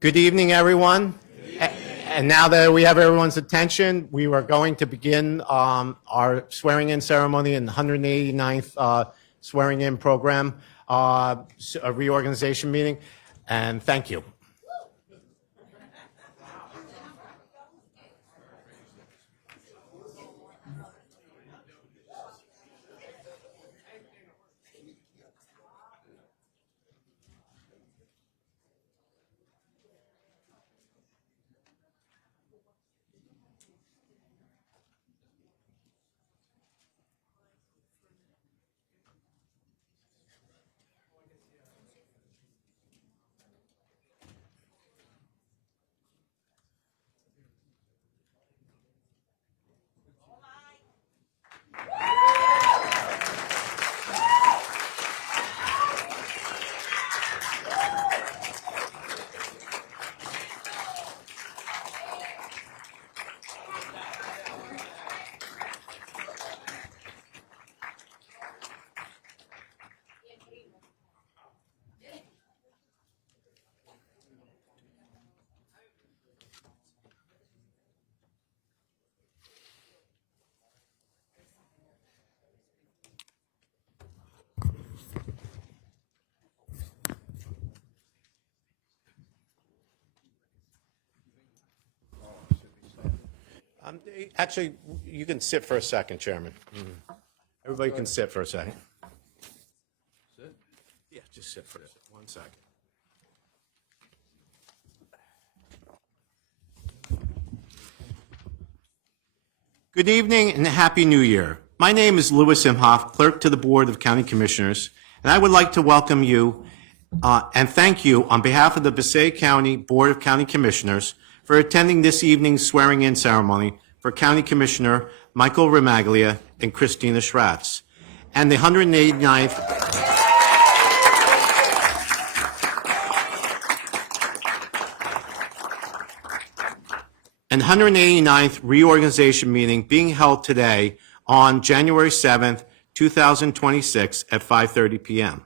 Good evening, everyone. And now that we have everyone's attention, we are going to begin our swearing-in ceremony in the 189th swearing-in program, a reorganization meeting, and thank you. Actually, you can sit for a second, Chairman. Everybody can sit for a second. Sit? Yeah, just sit for 1 second. Good evening and Happy New Year. My name is Louis Imhoff, Clerk to the Board of County Commissioners, and I would like to welcome you and thank you on behalf of the Passaic County Board of County Commissioners for attending this evening's swearing-in ceremony for County Commissioner Michael Remaglia and Christina Schratz, and the 189th reorganization meeting being held today on January 7th, 2026 at 5:30 p.m.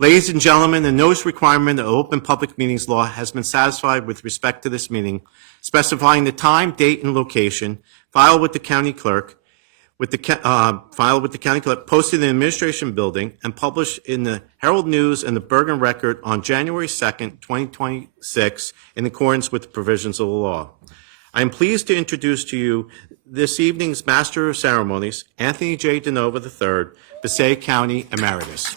Ladies and gentlemen, the notice requirement of Open Public Meetings Law has been satisfied with respect to this meeting, specifying the time, date, and location, filed with the county clerk, posted in the administration building, and published in the Herald News and the Bergen Record on January 2nd, 2026, in accordance with the provisions of the law. I am pleased to introduce to you this evening's Master of Ceremonies, Anthony J. DeNova III, Passaic County Emeritus.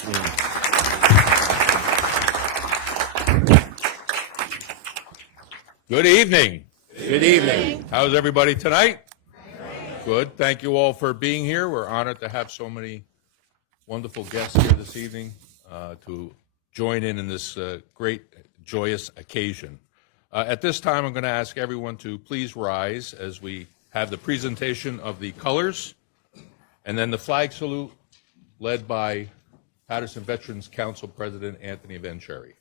Good evening. Good evening. How's everybody tonight? Good. Thank you all for being here. We're honored to have so many wonderful guests here this evening to join in this great, joyous occasion. At this time, I'm going to ask everyone to please rise as we have the presentation of the colors and then the flag salute led by Paterson Veterans Council President Anthony Vancheri.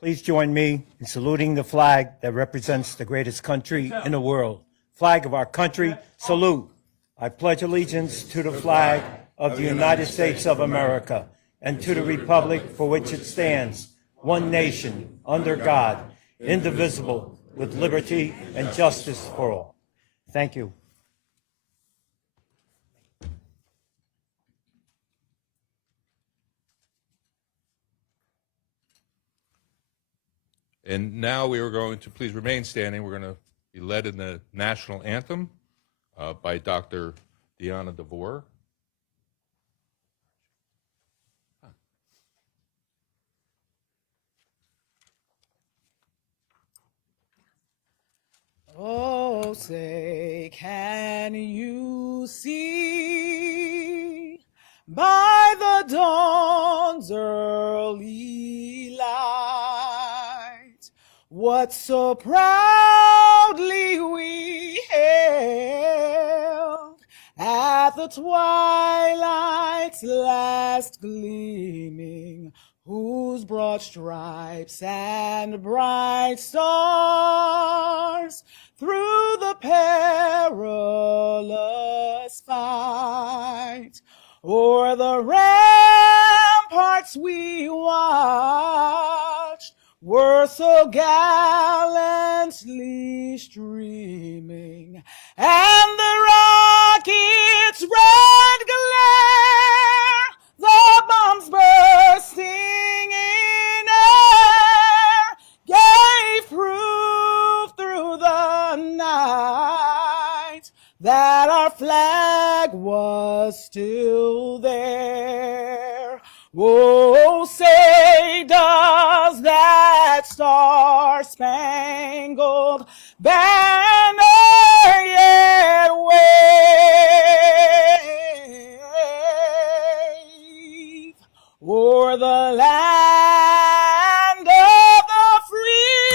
Please join me in saluting the flag that represents the greatest country in the world. Flag of our country, salute. I pledge allegiance to the flag of the United States of America and to the republic for which it stands, one nation, under God, indivisible, with liberty and justice for all. Thank you. And now we are going to, please remain standing, we're going to be led in the national anthem by Dr. Deanna DeVore. Oh, say, can you see by the dawn's early light what so proudly we hailed at the twilight's last gleaming, whose broad stripes and bright stars through the perilous fight o'er the ramparts we watched were so gallantly streaming, and the rocket's red glare, the bombs bursting in air, gave proof through the night that our flag was still there. Oh, say, does that star-spangled banner yet wave o'er the land of the free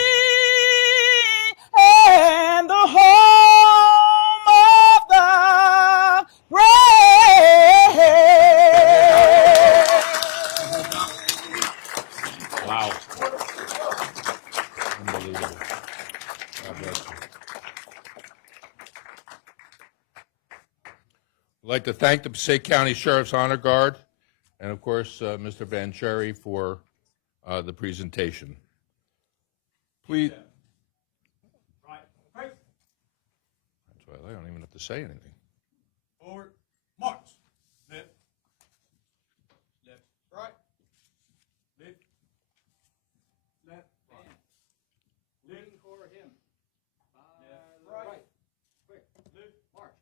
and the home of the brave? Wow. Unbelievable. God bless you. I'd like to thank the Passaic County Sheriff's Honor Guard and, of course, Mr. Van Cherry for the presentation. Please. That's why I don't even have to say anything. Forward, march. Left, left, right, left, left, right. Left for him. Left, right. Quick, left, march.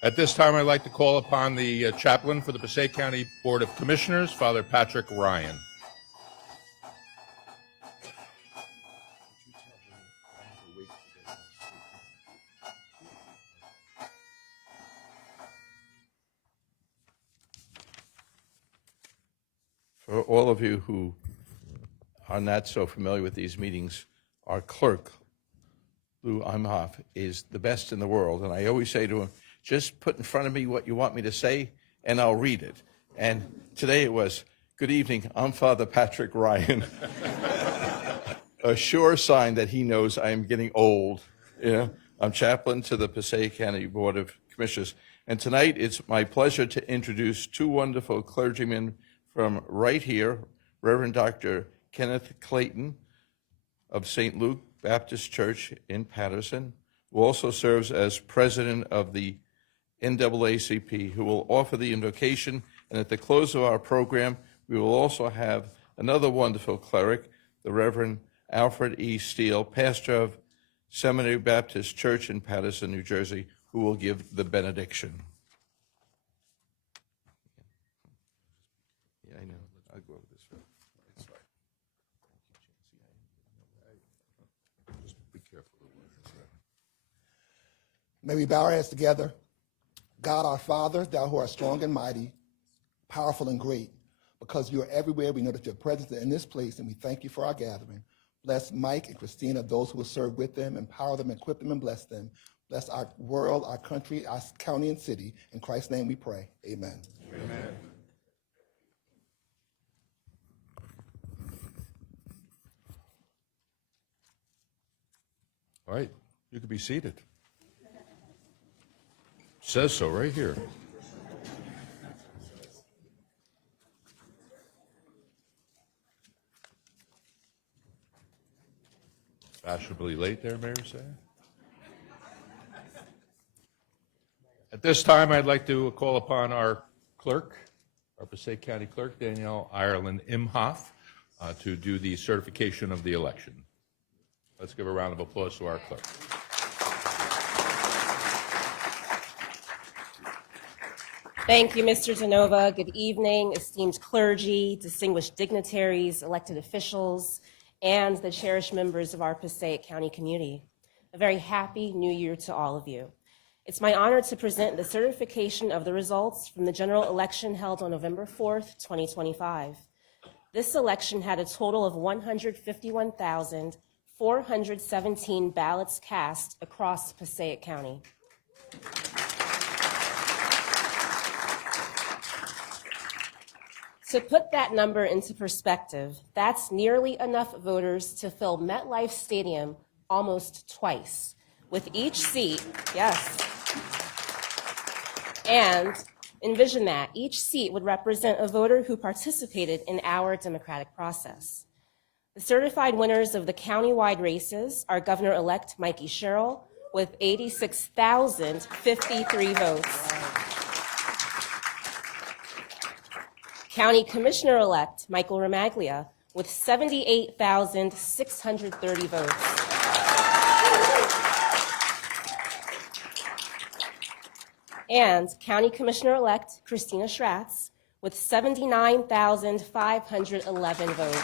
At this time, I'd like to call upon the chaplain for the Passaic County Board of Commissioners, Father Patrick Ryan. For all of you who are not so familiar with these meetings, our clerk, Lou Imhoff, is the best in the world. And I always say to him, just put in front of me what you want me to say, and I'll read it. And today it was, good evening, I'm Father Patrick Ryan. A sure sign that he knows I am getting old. You know, I'm chaplain to the Passaic County Board of Commissioners. And tonight it's my pleasure to introduce two wonderful clergymen from right here, Reverend Dr. Kenneth Clayton of St. Luke Baptist Church in Paterson, who also serves as president of the NAACP, who will offer the invocation. And at the close of our program, we will also have another wonderful cleric, the Reverend Alfred E. Steele, pastor of Seminary Baptist Church in Paterson, New Jersey, who will give the benediction. Yeah, I know. I'll go over this way. It's fine. Just be careful. May we bow our heads together. God our Father, thou who art strong and mighty, powerful and great, because you are everywhere, we know that your presence is in this place, and we thank you for our gathering. Bless Mike and Christina, those who will serve with them, empower them, equip them, and bless them. Bless our world, our country, our county, and city. In Christ's name we pray. Amen. Amen. All right, you can be seated. Says so right here. Fashionably late there, Mayor Say. At this time, I'd like to call upon our clerk, our Passaic County Clerk, Danielle Ireland Imhoff, to do the certification of the election. Let's give a round of applause to our clerk. Thank you, Mr. Zanova. Good evening, esteemed clergy, distinguished dignitaries, elected officials, and the cherished members of our Passaic County community. A very happy new year to all of you. It's my honor to present the certification of the results from the general election held on November 4th, 2025. This election had a total of 151,417 ballots cast across Passaic County. To put that number into perspective, that's nearly enough voters to fill MetLife Stadium almost twice, with each seat, yes. And envision that, each seat would represent a voter who participated in our democratic process. The certified winners of the countywide races are Governor-elect Mikey Sherrill with 86,053 votes. County Commissioner-elect Michael Ramaglia with 78,630 votes. And County Commissioner-elect Christina Schratz with 79,511 votes.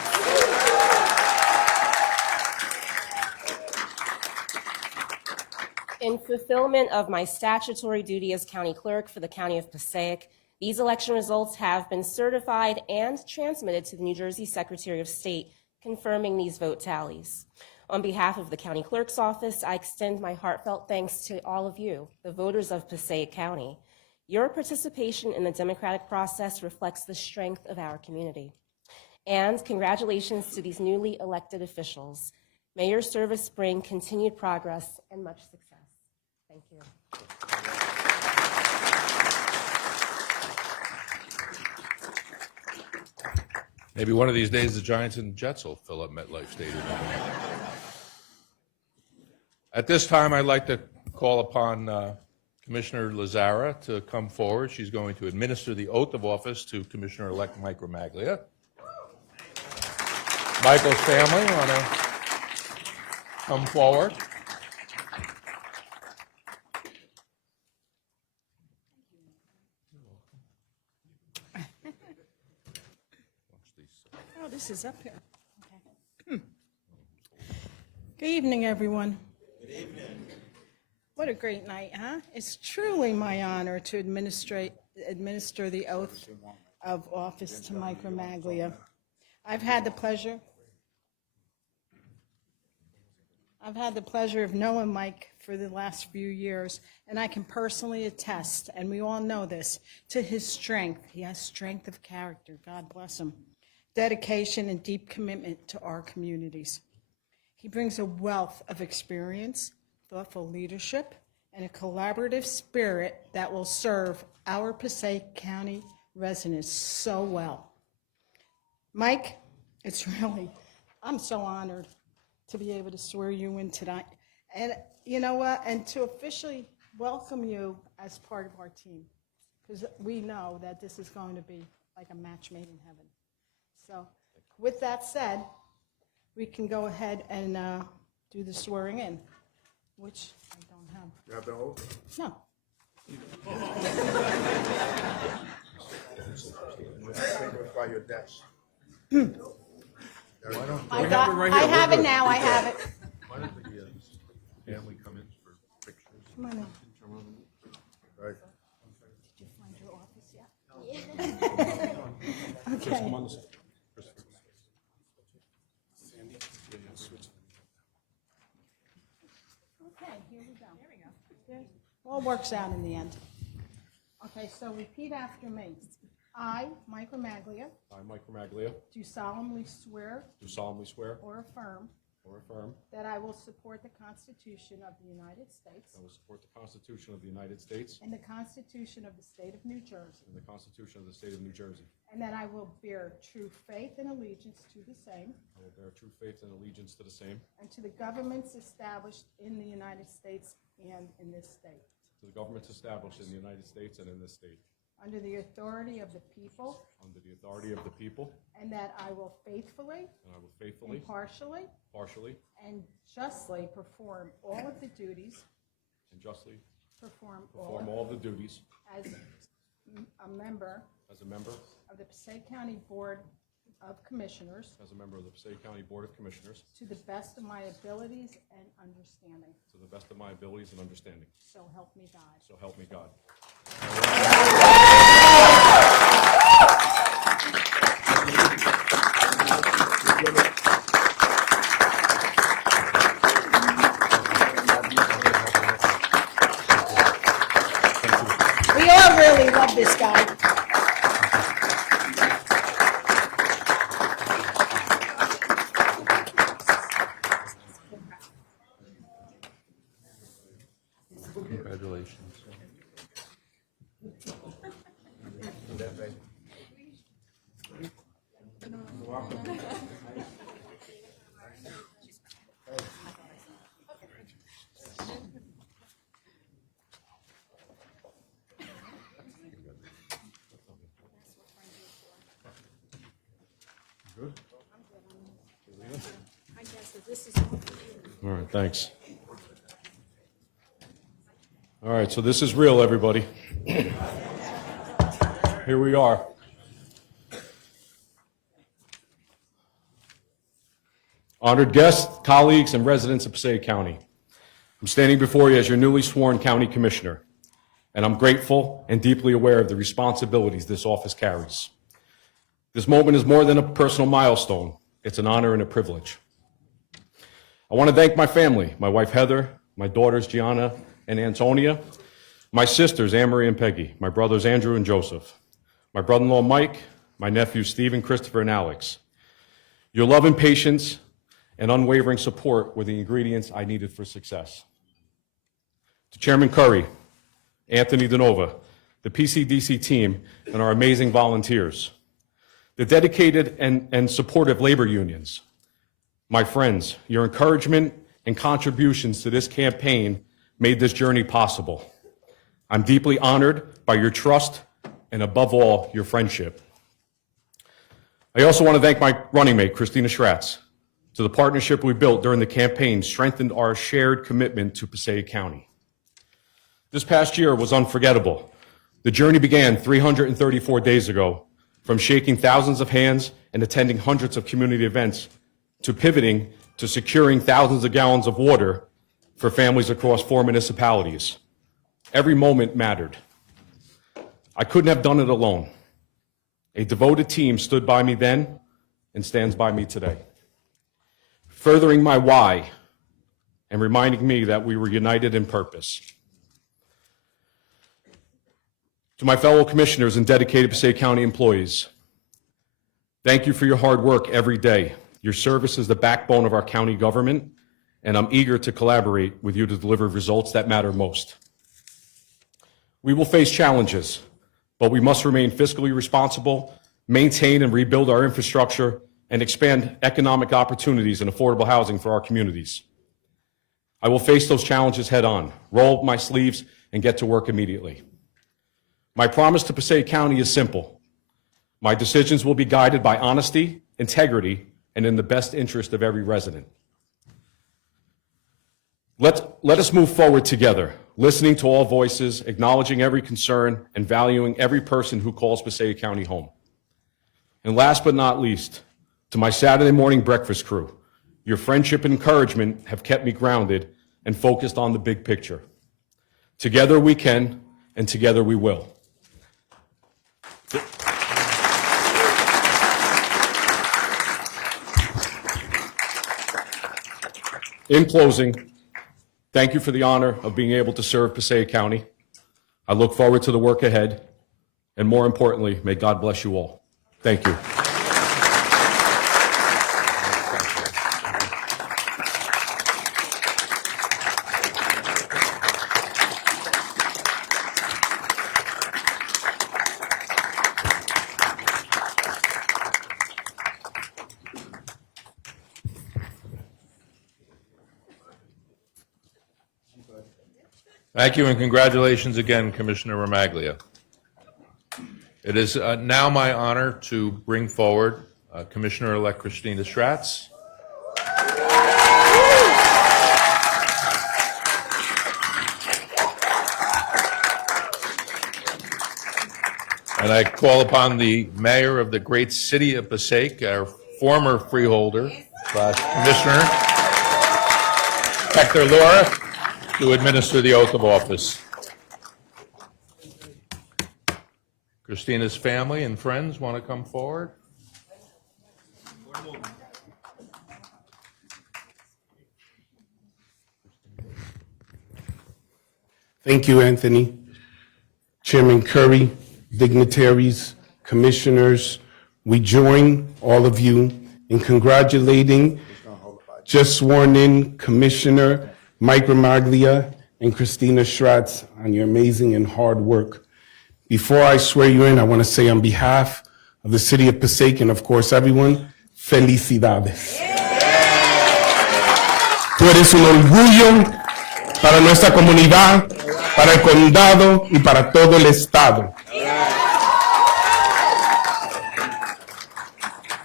In fulfillment of my statutory duty as county clerk for the County of Passaic, these election results have been certified and transmitted to the New Jersey Secretary of State, confirming these vote tallies. On behalf of the County Clerk's Office, I extend my heartfelt thanks to all of you, the voters of Passaic County. Your participation in the democratic process reflects the strength of our community. And congratulations to these newly elected officials. May your service bring continued progress and much success. Thank you. Maybe one of these days the Giants and Jets will fill up MetLife Stadium. At this time, I'd like to call upon Commissioner Lazara to come forward. She's going to administer the oath of office to Commissioner-elect Mike Ramaglia. Michael's family, want to come forward? Oh, this is up here. Okay. Good evening, everyone. Good evening. What a great night, huh? It's truly my honor to administer the oath of office to Mike Ramaglia. I've had the pleasure of knowing Mike for the last few years, and I can personally attest, and we all know this, to his strength. He has strength of character, God bless him, dedication, and deep commitment to our communities. He brings a wealth of experience, thoughtful leadership, and a collaborative spirit that will serve our Passaic County residents so well. Mike, I'm so honored to be able to swear you in tonight. And you know what? And to officially welcome you as part of our team, because we know that this is going to be like a match made in heaven. So with that said, we can go ahead and do the swearing in, which I don't have. You have the oath? No. By your desk. I have it now. I have it. Why don't the family come in for pictures? Come on in. Okay, here we go. All works out in the end. Okay, so repeat after me. I, Mike Romaglia, I, Mike Romaglia, do solemnly swear do solemnly swear or affirm or affirm that I will support the Constitution of the United States that I will support the Constitution of the United States and the Constitution of the State of New Jersey, and the Constitution of the State of New Jersey. and that I will bear true faith and allegiance to the same I will bear true faith and allegiance to the same, and to the governments established in the United States and in this state, to the governments established in the United States and in this state, under the authority of the people, under the authority of the people, and that I will faithfully, and I will faithfully, impartially, partially, and justly perform all of the duties, and justly perform perform all all the duties as a member as a member of the Passaic County Board of Commissioners of the Passaic County Board of Commissioners to the best of my abilities and understanding. to the best of my abilities and understanding. So help me God. So help me God. We all really love this guy. Congratulations. All right, thanks. All right, so this is real, everybody. Here we are. Honored guests, colleagues, and residents of Passaic County, I'm standing before you as your newly sworn county commissioner, and I'm grateful and deeply aware of the responsibilities this office carries. This moment is more than a personal milestone. It's an honor and a privilege. I want to thank my family, my wife Heather, my daughters Gianna and Antonia, my sisters Anne-Marie and Peggy, my brothers Andrew and Joseph, my brother-in-law Mike, my nephews Stephen, Christopher, and Alex. Your love and patience and unwavering support were the ingredients I needed for success. To Chairman Curry, Anthony DeNova, the PCDC team, and our amazing volunteers, the dedicated and supportive labor unions, my friends, your encouragement and contributions to this campaign made this journey possible. I'm deeply honored by your trust and, above all, your friendship. I also want to thank my running mate, Christina Schratz. To the partnership we built during the campaign strengthened our shared commitment to Passaic County. This past year was unforgettable. The journey began 334 days ago, from shaking thousands of hands and attending hundreds of community events to pivoting to securing thousands of gallons of water for families across 4 municipalities. Every moment mattered. I couldn't have done it alone. A devoted team stood by me then and stands by me today, furthering my why and reminding me that we were united in purpose. To my fellow commissioners and dedicated Passaic County employees, thank you for your hard work every day. Your service is the backbone of our county government, and I'm eager to collaborate with you to deliver results that matter most. We will face challenges, but we must remain fiscally responsible, maintain and rebuild our infrastructure, and expand economic opportunities and affordable housing for our communities. I will face those challenges head on, roll up my sleeves, and get to work immediately. My promise to Passaic County is simple. My decisions will be guided by honesty, integrity, and in the best interest of every resident. Let us move forward together, listening to all voices, acknowledging every concern, and valuing every person who calls Passaic County home. And last but not least, to my Saturday morning breakfast crew, your friendship and encouragement have kept me grounded and focused on the big picture. Together we can, and together we will. In closing, Thank you for the honor of being able to serve Passaic County. I look forward to the work ahead, and more importantly, may God bless you all. Thank you. Thank you, and congratulations again, Commissioner Romaglia. It is now my honor to bring forward Commissioner-elect Christina Stratz. And I call upon the mayor of the great city of Passaic, our former freeholder / commissioner, Hector Laura, to administer the oath of office. Christina's family and friends want to come forward? Thank you, Anthony. Chairman Curry, dignitaries, commissioners, we join all of you in congratulating just sworn in Commissioner Mike Romaglia and Christina Stratz on your amazing and hard work. Before I swear you in, I want to say on behalf of the city of Passaic and of course everyone, felicidades. Tú eres un orgullo para nuestra comunidad, para el condado y para todo el estado.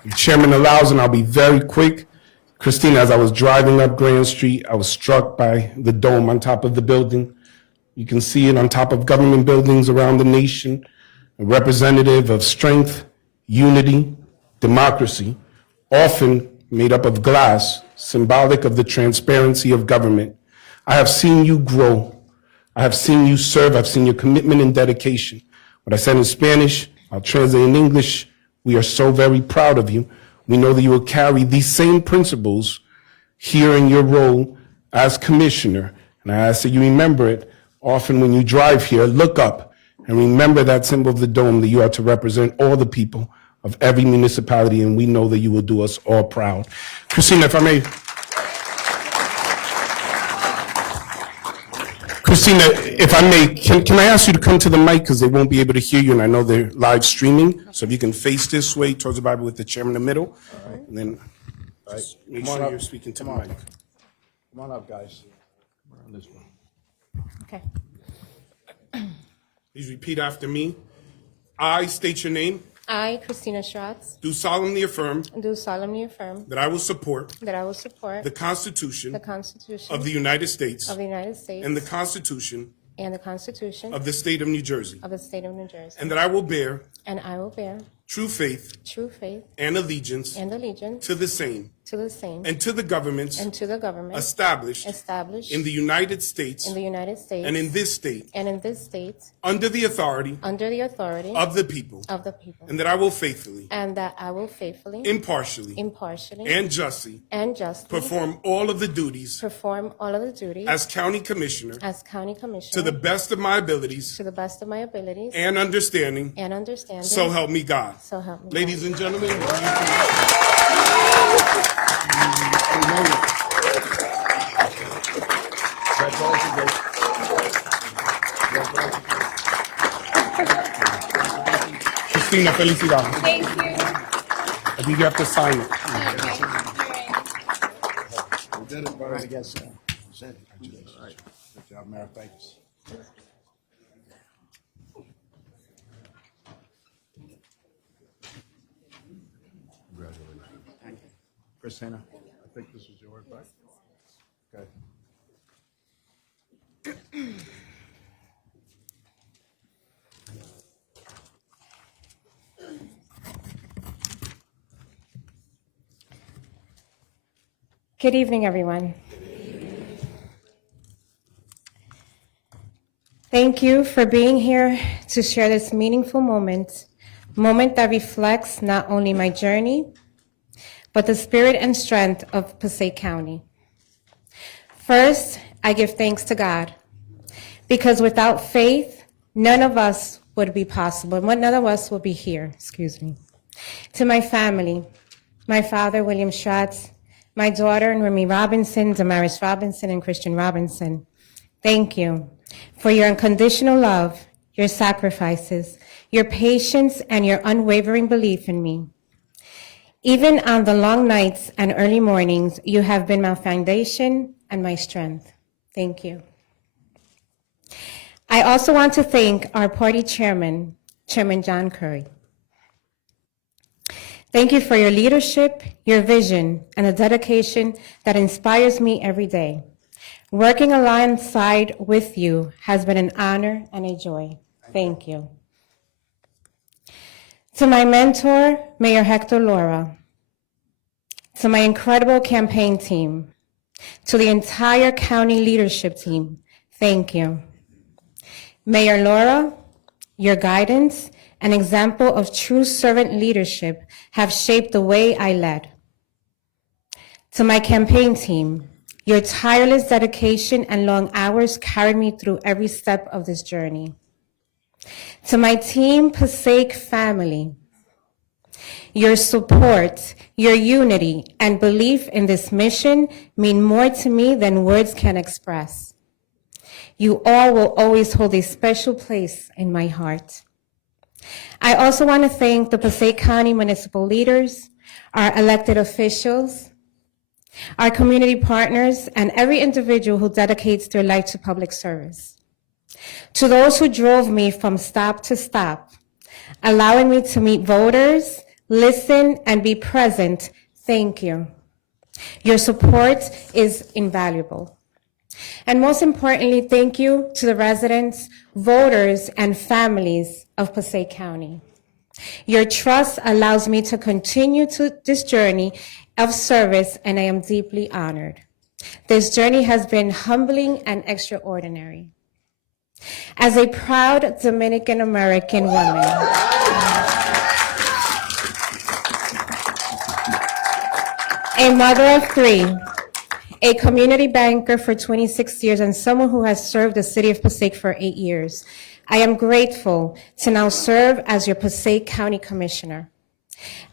The chairman allows, and I'll be very quick. Christina, as I was driving up Grand Street, I was struck by the dome on top of the building. You can see it on top of government buildings around the nation, a representative of strength, unity, democracy, often made up of glass, symbolic of the transparency of government. I have seen you grow. I have seen you serve. I've seen your commitment and dedication. What I said in Spanish, I'll translate in English. We are so very proud of you. We know that you will carry these same principles here in your role as commissioner. And I ask that you remember it often when you drive here. Look up and remember that symbol of the dome, that you are to represent all the people of every municipality, and we know that you will do us all proud. Christina, if I may. Christina, if I may, can I ask you to come to the mic because they won't be able to hear you, and I know they're live streaming. So if you can face this way towards the Bible with the chairman in the middle, and then just make sure you're speaking to the mic. Come on up, guys. On this one. Okay. Please repeat after me. I state your name. I, Christina Stratz, Do solemnly affirm do solemnly affirm that I will support that I will support the Constitution the Constitution of the United States of the United States and the Constitution and the Constitution of the State of New Jersey, of the State of New Jersey, and that I will bear and I will bear true faith true faith and allegiance and allegiance to the same to the same and to the governments and to the government established established in the United States in the United States and in this state and in this state under the authority under the authority of the people, of the people, and that I will faithfully, and that I will faithfully, impartially, impartially, and justly and justly perform all of the duties perform all of the duties as County Commissioner as County Commissioner to the best of my abilities to the best of my abilities and understanding, and understanding. so help me God. So help me Ladies and gentlemen, Christina, felicidades. Thank you. I think you have to sign it. We did it, but I guess, said it. Good job, Mayor, thanks. Congratulations. Thank you. Christina, I think this is yours, right? Okay. Good evening, everyone. Thank you for being here to share this meaningful moment that reflects not only my journey, but the spirit and strength of Passaic County. First I give thanks to God, because without faith, none of us would be possible. None of us would be here, excuse me. To my family, my father, William Schatz, my daughter, Remy Robinson, Damaris Robinson, and Christian Robinson, thank you for your unconditional love, your sacrifices, your patience, and your unwavering belief in me. Even on the long nights and early mornings, you have been my foundation and my strength. Thank you. I also want to thank our party chairman, Chairman John Curry. Thank you for your leadership, your vision, and the dedication that inspires me every day. Working alongside with you has been an honor and a joy. Thank you. To my mentor, Mayor Hector Laura, to my incredible campaign team, to the entire county leadership team, thank you. Mayor Laura, your guidance and example of true servant leadership have shaped the way I led. To my campaign team, your tireless dedication and long hours carried me through every step of this journey. To my Team Passaic family, your support, your unity, and belief in this mission mean more to me than words can express. You all will always hold a special place in my heart. I also want to thank the Passaic County municipal leaders, our elected officials, our community partners, and every individual who dedicates their life to public service. To those who drove me from stop to stop, allowing me to meet voters, listen, and be present, thank you. Your support is invaluable. And most importantly, thank you to the residents, voters, and families of Passaic County. Your trust allows me to continue this journey of service, and I am deeply honored. This journey has been humbling and extraordinary. As a proud Dominican American woman, a mother of 3, a community banker for 26 years, and someone who has served the city of Passaic for 8 years, I am grateful to now serve as your Passaic County Commissioner.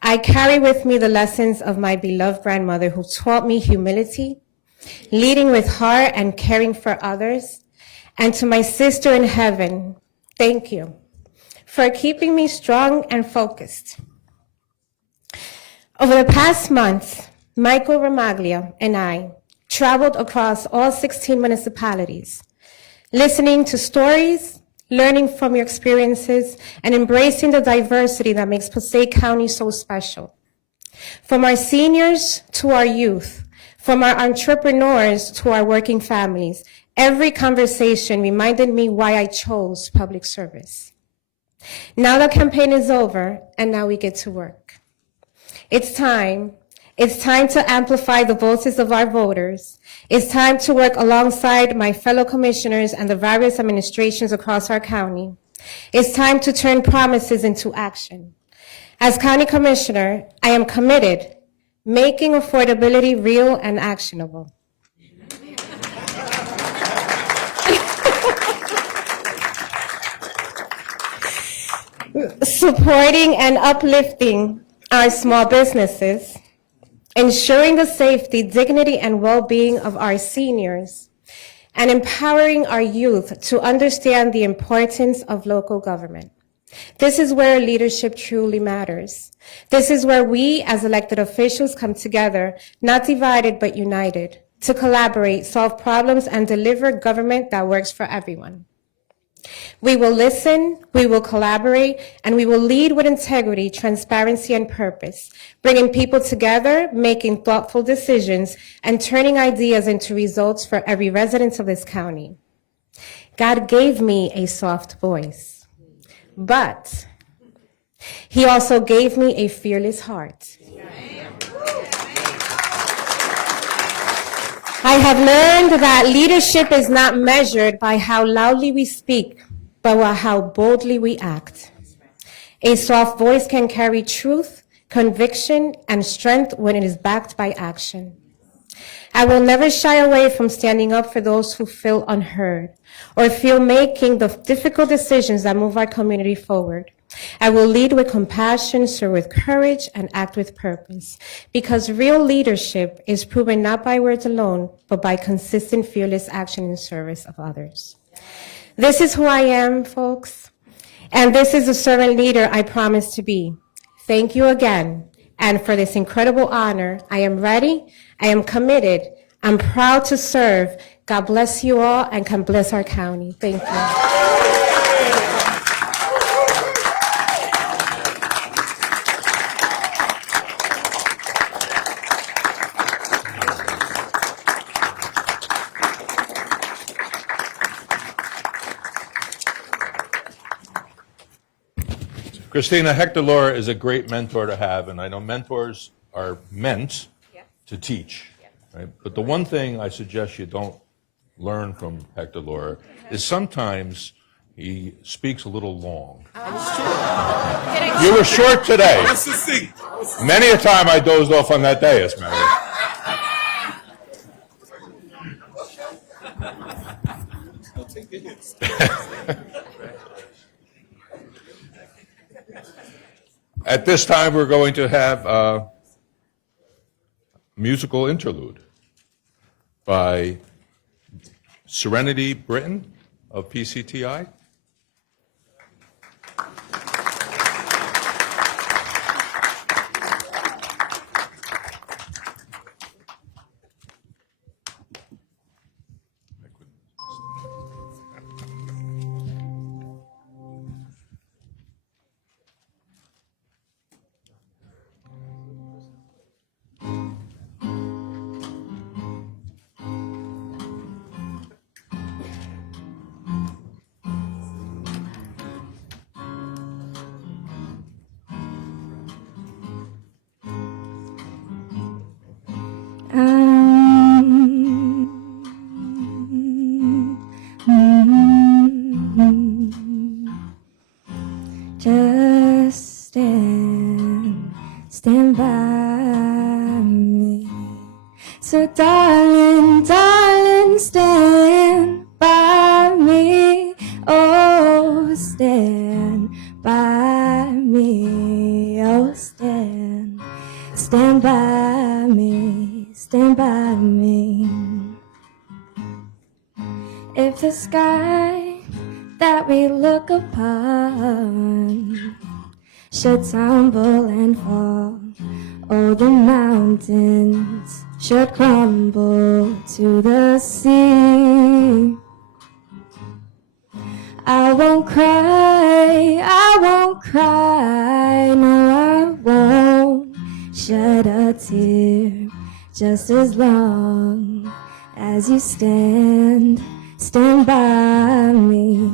I carry with me the lessons of my beloved grandmother who taught me humility, leading with heart and caring for others. And to my sister in heaven, thank you for keeping me strong and focused. Over the past month, Michael Ramaglia and I traveled across all 16 municipalities, listening to stories, learning from your experiences, and embracing the diversity that makes Passaic County so special. From our seniors to our youth, from our entrepreneurs to our working families, every conversation reminded me why I chose public service. Now the campaign is over, and now we get to work. It's time to amplify the voices of our voters. It's time to work alongside my fellow commissioners and the various administrations across our county. It's time to turn promises into action. As County Commissioner, I am committed, making affordability real and actionable. Supporting and uplifting our small businesses, ensuring the safety, dignity, and well-being of our seniors, and empowering our youth to understand the importance of local government. This is where leadership truly matters. This is where we as elected officials come together, not divided but united, to collaborate, solve problems, and deliver government that works for everyone. We will listen, we will collaborate, and we will lead with integrity, transparency, and purpose, bringing people together, making thoughtful decisions, and turning ideas into results for every resident of this county. God gave me a soft voice, but He also gave me a fearless heart. I have learned that leadership is not measured by how loudly we speak, but by how boldly we act. A soft voice can carry truth, conviction, and strength when it is backed by action. I will never shy away from standing up for those who feel unheard or feel making the difficult decisions that move our community forward. I will lead with compassion, serve with courage, and act with purpose, because real leadership is proven not by words alone, but by consistent, fearless action in service of others. This is who I am, folks, and this is the servant leader I promise to be. Thank you again, and for this incredible honor, I am ready, I am committed, I'm proud to serve. God bless you all, and God bless our county. Thank you. Christina, Hector Laura is a great mentor to have, and I know mentors are meant to teach, right? But the one thing I suggest you don't learn from Hector Laura is sometimes he speaks a little long. You were short today. Many a time I dozed off on that day, as a matter of fact. At this time, we're going to have a musical interlude by Serenity Britton of PCTI. Just stand by me. So darling, darling, stand by me. Oh, stand by me. Oh, stand by me. Stand by me. If the sky that we look upon should tumble and fall, oh, the mountains should crumble to the sea. I won't cry, no, I won't shed a tear, just as long as you stand by me.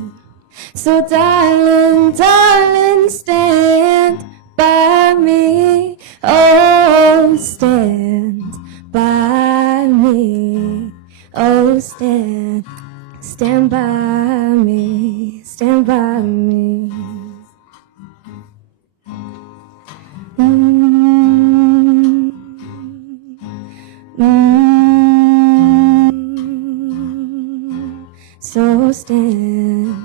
So darling, darling, stand by me. Oh, stand by me. Oh, stand by me. Stand by me. So stand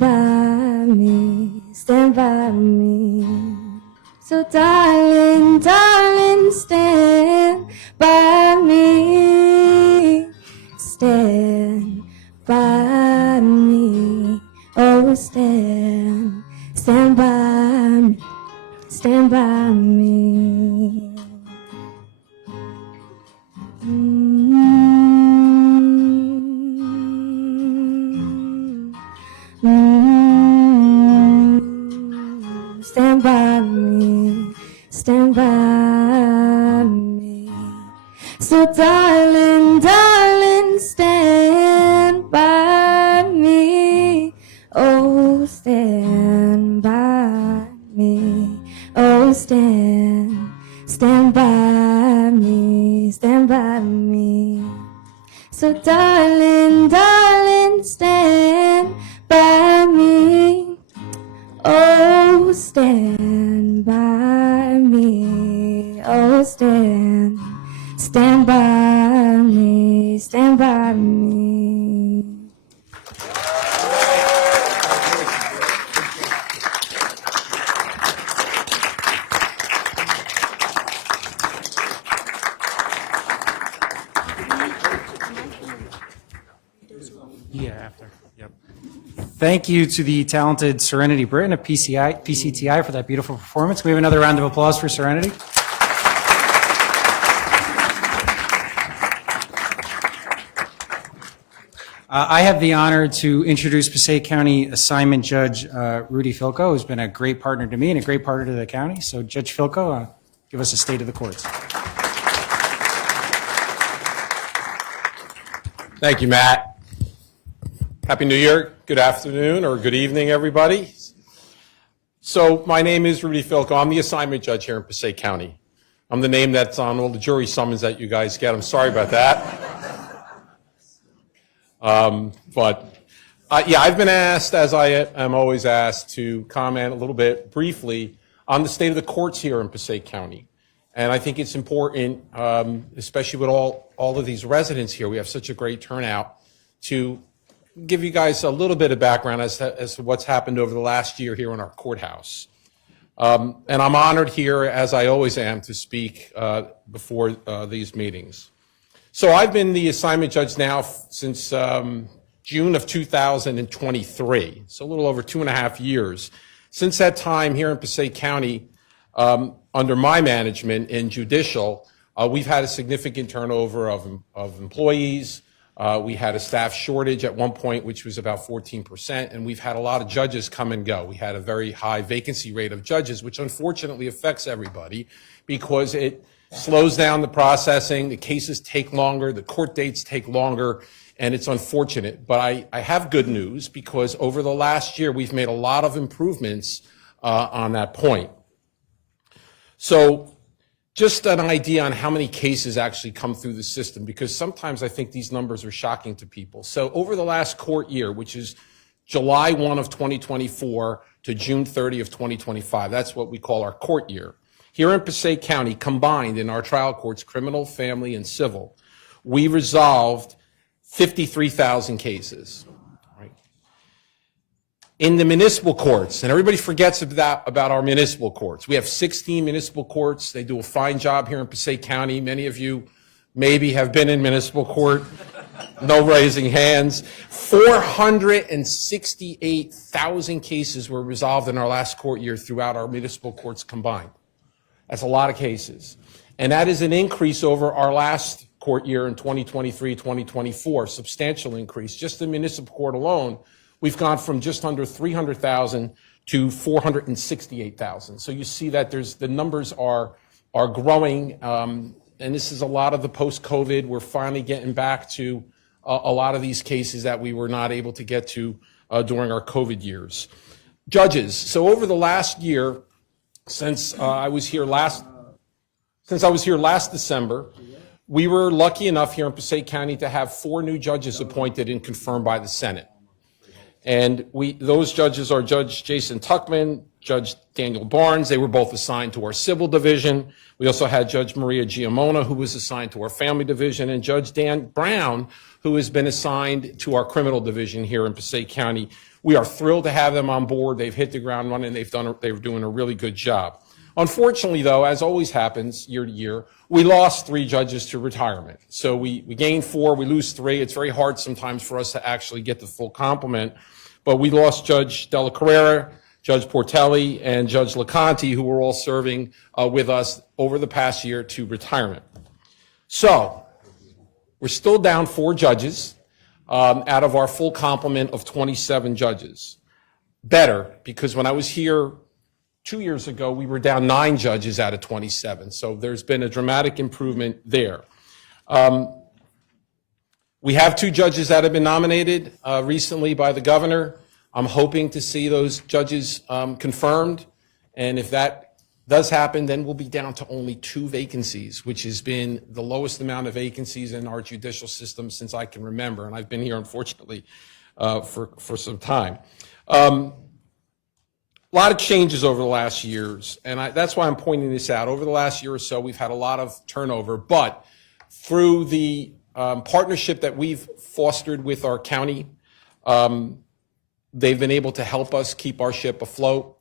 by me, stand by me. So darling, darling, stand by me. Stand by me. Oh, stand by me. Stand by me. Stand by me, stand by me. So darling, darling, stand by me. Oh, stand by me. Oh, stand by me, stand by me. So darling, darling, stand by me. Oh, stand by me. Oh, stand by Yeah, after. Yep. Thank you to the talented Serenity Britton of PCTI for that beautiful performance. Can we have another round of applause for Serenity? I have the honor to introduce Passaic County Assignment Judge Rudy Filko, who's been a great partner to me and a great partner to the county. So Judge Filko, give us a state of the courts. Thank you, Matt. Happy New Year. Good afternoon or good evening, everybody. So my name is Rudy Filko. I'm the assignment judge here in Passaic County. I'm the name that's on all the jury summons that you guys get. I'm sorry about that. Yeah, I've been asked, as I am always asked, to comment a little bit briefly on the state of the courts here in Passaic County. And I think it's important, especially with all of these residents here, we have such a great turnout, to give you guys a little bit of background as to what's happened over the last year here in our courthouse. And I'm honored here, as I always am, to speak before these meetings. So I've been the assignment judge now since June of 2023, so a little over 2.5 years. Since that time here in Passaic County, under my management in judicial, we've had a significant turnover of employees. We had a staff shortage at one point, which was about 14%, and we've had a lot of judges come and go. We had a very high vacancy rate of judges, which unfortunately affects everybody because it slows down the processing, the cases take longer, the court dates take longer, and it's unfortunate. But I have good news because over the last year, we've made a lot of improvements on that point. So just an idea on how many cases actually come through the system, because sometimes I think these numbers are shocking to people. So over the last court year, which is July 1 of 2024 to June 30 of 2025, that's what we call our court year. Here in Passaic County, combined in our trial courts, criminal, family, and civil, we resolved 53,000 cases. Right? In the municipal courts, and everybody forgets about our municipal courts. We have 16 municipal courts. They do a fine job here in Passaic County. Many of you maybe have been in municipal court. No raising hands. 468,000 cases were resolved in our last court year throughout our municipal courts combined. That's a lot of cases. And that is an increase over our last court year in 2023, 2024, substantial increase. Just the municipal court alone, we've gone from just under 300,000 to 468,000. So you see that the numbers are growing, and this is a lot of the post-COVID. We're finally getting back to a lot of these cases that we were not able to get to during our COVID years. Judges, so over the last year, since I was here last December, we were lucky enough here in Passaic County to have 4 new judges appointed and confirmed by the Senate. And those judges are Judge Jason Tuckman, Judge Daniel Barnes. They were both assigned to our civil division. We also had Judge Maria Giamona, who was assigned to our family division, and Judge Dan Brown, who has been assigned to our criminal division here in Passaic County. We are thrilled to have them on board. They've hit the ground running. They're doing a really good job. Unfortunately, though, as always happens year to year, we lost 3 judges to retirement. So we gained 4, we lose 3. It's very hard sometimes for us to actually get the full complement. But we lost Judge Della Carrera, Judge Portelli, and Judge LeConte, who were all serving with us over the past year to retirement. So we're still down 4 judges out of our full complement of 27 judges. Better, because when I was here 2 years ago, we were down 9 judges out of 27. So there's been a dramatic improvement there. We have 2 judges that have been nominated recently by the governor. I'm hoping to see those judges confirmed. And if that does happen, then we'll be down to only 2 vacancies, which has been the lowest amount of vacancies in our judicial system since I can remember. And I've been here, unfortunately, for some time. A lot of changes over the last years, and that's why I'm pointing this out. Over the last year or so, we've had a lot of turnover, but through the partnership that we've fostered with our county, they've been able to help us keep our ship afloat.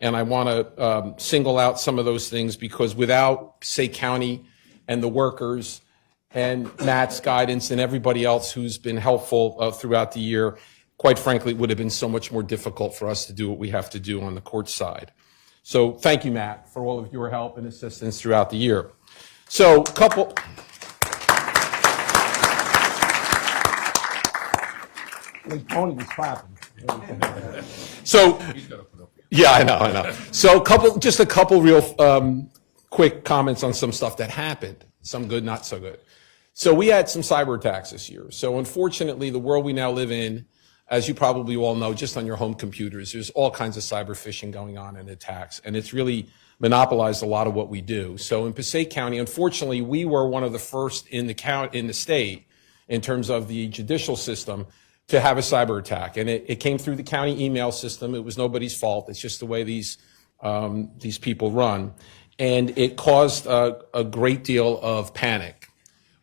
And I want to single out some of those things because without Passaic County and the workers and Matt's guidance and everybody else who's been helpful throughout the year. Quite frankly, it would have been so much more difficult for us to do what we have to do on the court side. So thank you, Matt, for all of your help and assistance throughout the year. So Tony was clapping. So, yeah, I know. So just a couple real quick comments on some stuff that happened. Some good, not so good. So we had some cyber attacks this year. So unfortunately, the world we now live in, as you probably all know, just on your home computers, there's all kinds of cyber phishing going on and attacks, and it's really monopolized a lot of what we do. So in Passaic County, unfortunately, we were one of the first in the state in terms of the judicial system to have a cyber attack, and it came through the county email system. It was nobody's fault. It's just the way these people run, and it caused a great deal of panic.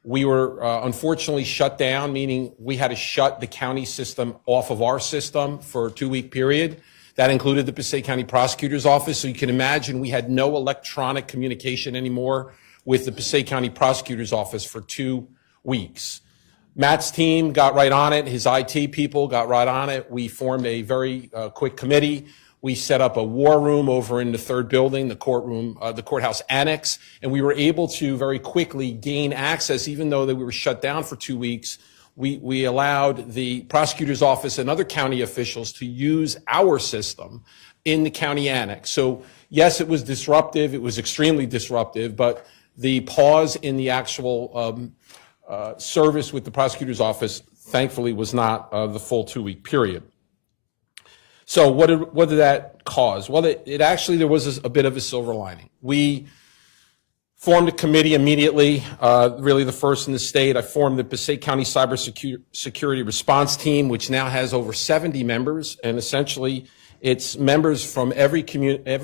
We were unfortunately shut down, meaning we had to shut the county system off of our system for a 2-week period. That included the Passaic County Prosecutor's Office. So you can imagine we had no electronic communication anymore with the Passaic County Prosecutor's Office for 2 weeks. Matt's team got right on it. His IT people got right on it. We formed a very quick committee. We set up a war room over in the third building, the courthouse annex, and we were able to very quickly gain access, even though we were shut down for 2 weeks. We allowed the prosecutor's office and other county officials to use our system in the county annex. So yes, it was disruptive. It was extremely disruptive, but the pause in the actual service with the prosecutor's office, thankfully, was not the full 2-week period. So what did that cause? Well, it actually, there was a bit of a silver lining. We formed a committee immediately, really the first in the state. I formed the Passaic County Cybersecurity Response Team, which now has over 70 members, and essentially it's members from every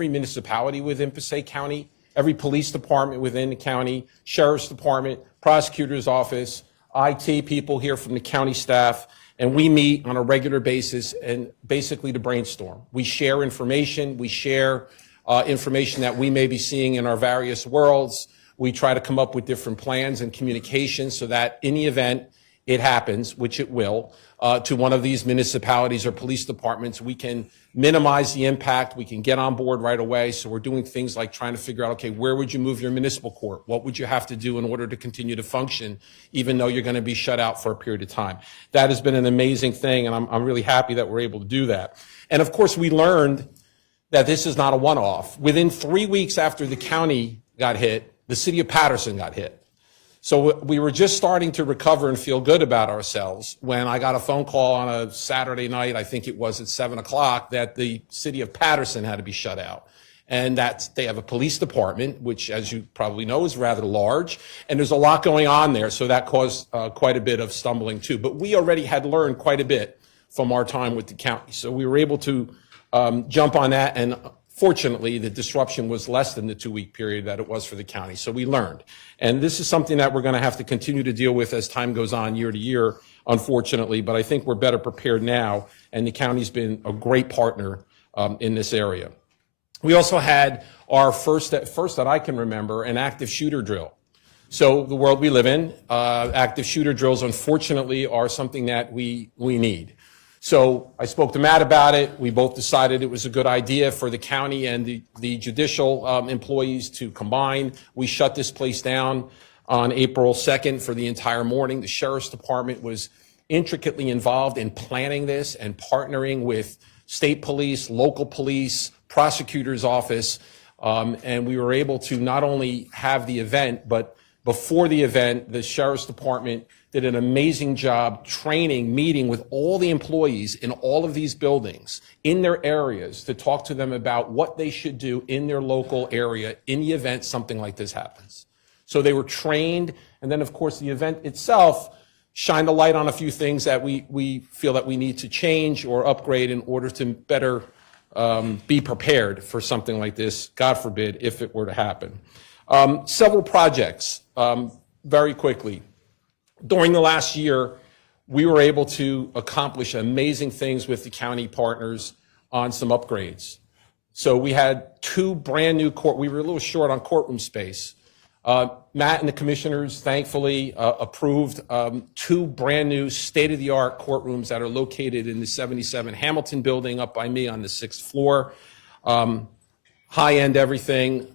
municipality within Passaic County, every police department within the county, sheriff's department, prosecutor's office, IT people here from the county staff, and we meet on a regular basis and basically to brainstorm. We share information. We share information that we may be seeing in our various worlds. We try to come up with different plans and communications so that in the event it happens, which it will, to one of these municipalities or police departments, we can minimize the impact. We can get on board right away. So we're doing things like trying to figure out, okay, where would you move your municipal court? What would you have to do in order to continue to function, even though you're going to be shut out for a period of time? That has been an amazing thing, and I'm really happy that we're able to do that. And of course, we learned that this is not a one-off. Within 3 weeks after the county got hit, the city of Paterson got hit. So we were just starting to recover and feel good about ourselves when I got a phone call on a Saturday night, I think it was at 7 o'clock, that the city of Paterson had to be shut out. And that they have a police department, which, as you probably know, is rather large. And there's a lot going on there, so that caused quite a bit of stumbling too. But we already had learned quite a bit from our time with the county. So we were able to jump on that, and fortunately, the disruption was less than the 2-week period that it was for the county. So we learned. And this is something that we're going to have to continue to deal with as time goes on year to year, unfortunately. But I think we're better prepared now, and the county's been a great partner in this area. We also had our first that I can remember, an active shooter drill. So the world we live in, active shooter drills, unfortunately, are something that we need. So I spoke to Matt about it. We both decided it was a good idea for the county and the judicial employees to combine. We shut this place down on April 2nd for the entire morning. The sheriff's department was intricately involved in planning this and partnering with state police, local police, prosecutor's office, and we were able to not only have the event, but before the event, the sheriff's department did an amazing job training, meeting with all the employees in all of these buildings in their areas to talk to them about what they should do in their local area in the event something like this happens. So they were trained, and then of course the event itself shined a light on a few things that we feel that we need to change or upgrade in order to better be prepared for something like this, God forbid, if it were to happen. Several projects, very quickly. During the last year, we were able to accomplish amazing things with the county partners on some upgrades. So we had 2 brand new we were a little short on courtroom space. Matt and the commissioners thankfully approved 2 brand new state-of-the-art courtrooms that are located in the 77 Hamilton building up by me on the 6th floor. High-end everything,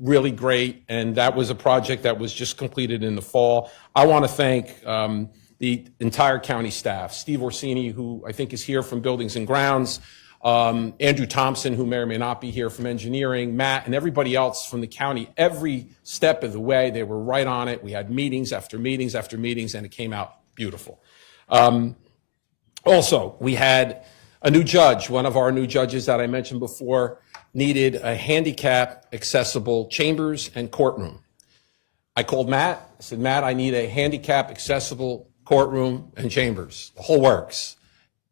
really great, and that was a project that was just completed in the fall. I want to thank the entire county staff, Steve Orsini, who I think is here from Buildings and Grounds, Andrew Thompson, who may or may not be here from engineering, Matt, and everybody else from the county. Every step of the way, they were right on it. We had meetings after meetings after meetings, and it came out beautiful. Also, we had a new judge. One of our new judges that I mentioned before needed a handicap-accessible chambers and courtroom. I called Matt. I said, Matt, I need a handicap-accessible courtroom and chambers. The whole works.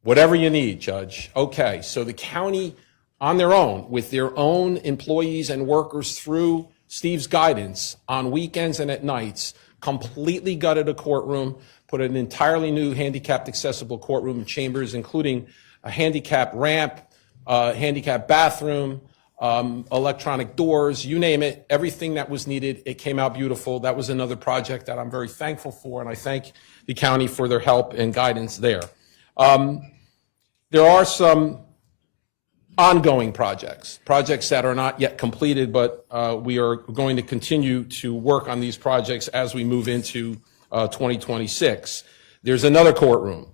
Whatever you need, Judge. Okay, so the county, on their own, with their own employees and workers through Steve's guidance, on weekends and at nights, completely gutted a courtroom, put an entirely new handicapped accessible courtroom and chambers, including a handicap ramp, handicap bathroom, electronic doors, you name it, everything that was needed. It came out beautiful. That was another project that I'm very thankful for, and I thank the county for their help and guidance there. There are some ongoing projects that are not yet completed, but we are going to continue to work on these projects as we move into 2026. There's another courtroom,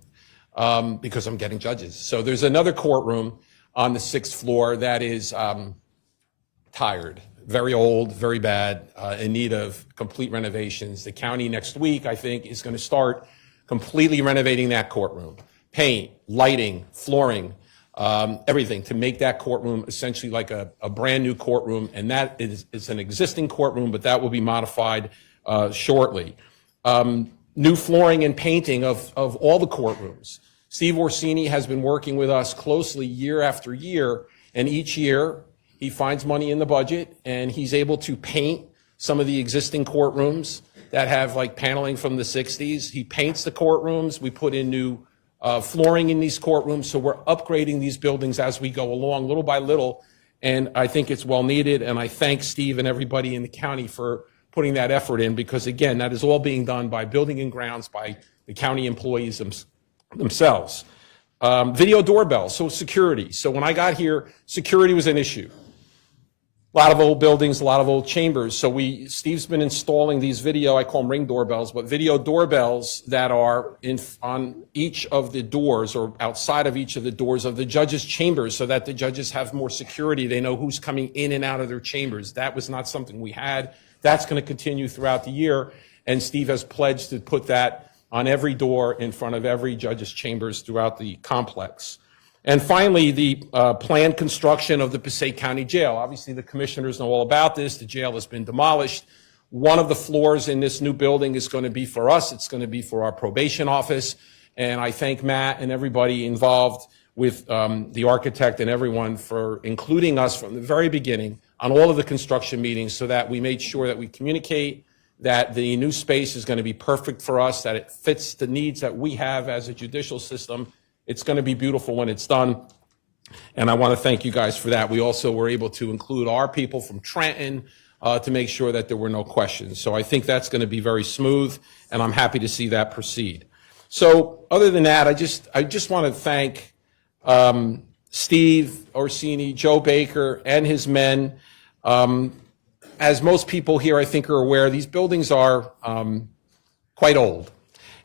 because I'm getting judges. So there's another courtroom on the 6th floor that is tired, very old, very bad, in need of complete renovations. The county next week, I think, is going to start completely renovating that courtroom. Paint, lighting, flooring, everything to make that courtroom essentially like a brand new courtroom. And that is an existing courtroom, but that will be modified shortly. New flooring and painting of all the courtrooms. Steve Orsini has been working with us closely year after year, and each year he finds money in the budget and he's able to paint some of the existing courtrooms that have like paneling from the 60s. He paints the courtrooms. We put in new flooring in these courtrooms, so we're upgrading these buildings as we go along, little by little, and I think it's well needed, and I thank Steve and everybody in the county for putting that effort in, because again, that is all being done by Building and Grounds, by the county employees themselves. Video doorbells, so security. So when I got here, security was an issue. A lot of old buildings, a lot of old chambers. So Steve's been installing these video, I call them ring doorbells, but video doorbells that are on each of the doors or outside of each of the doors of the judges' chambers, so that the judges have more security. They know who's coming in and out of their chambers. That was not something we had. That's going to continue throughout the year. And Steve has pledged to put that on every door in front of every judge's chambers throughout the complex. And finally, the planned construction of the Passaic County Jail. Obviously, the commissioners know all about this. The jail has been demolished. One of the floors in this new building is going to be for us. It's going to be for our probation office. And I thank Matt and everybody involved with the architect and everyone for including us from the very beginning on all of the construction meetings, so that we made sure that we communicate that the new space is going to be perfect for us, that it fits the needs that we have as a judicial system. It's going to be beautiful when it's done, and I want to thank you guys for that. We also were able to include our people from Trenton to make sure that there were no questions. So I think that's going to be very smooth, and I'm happy to see that proceed. So other than that, I just want to thank Steve Orsini, Joe Baker, and his men. As most people here, I think, are aware, these buildings are quite old,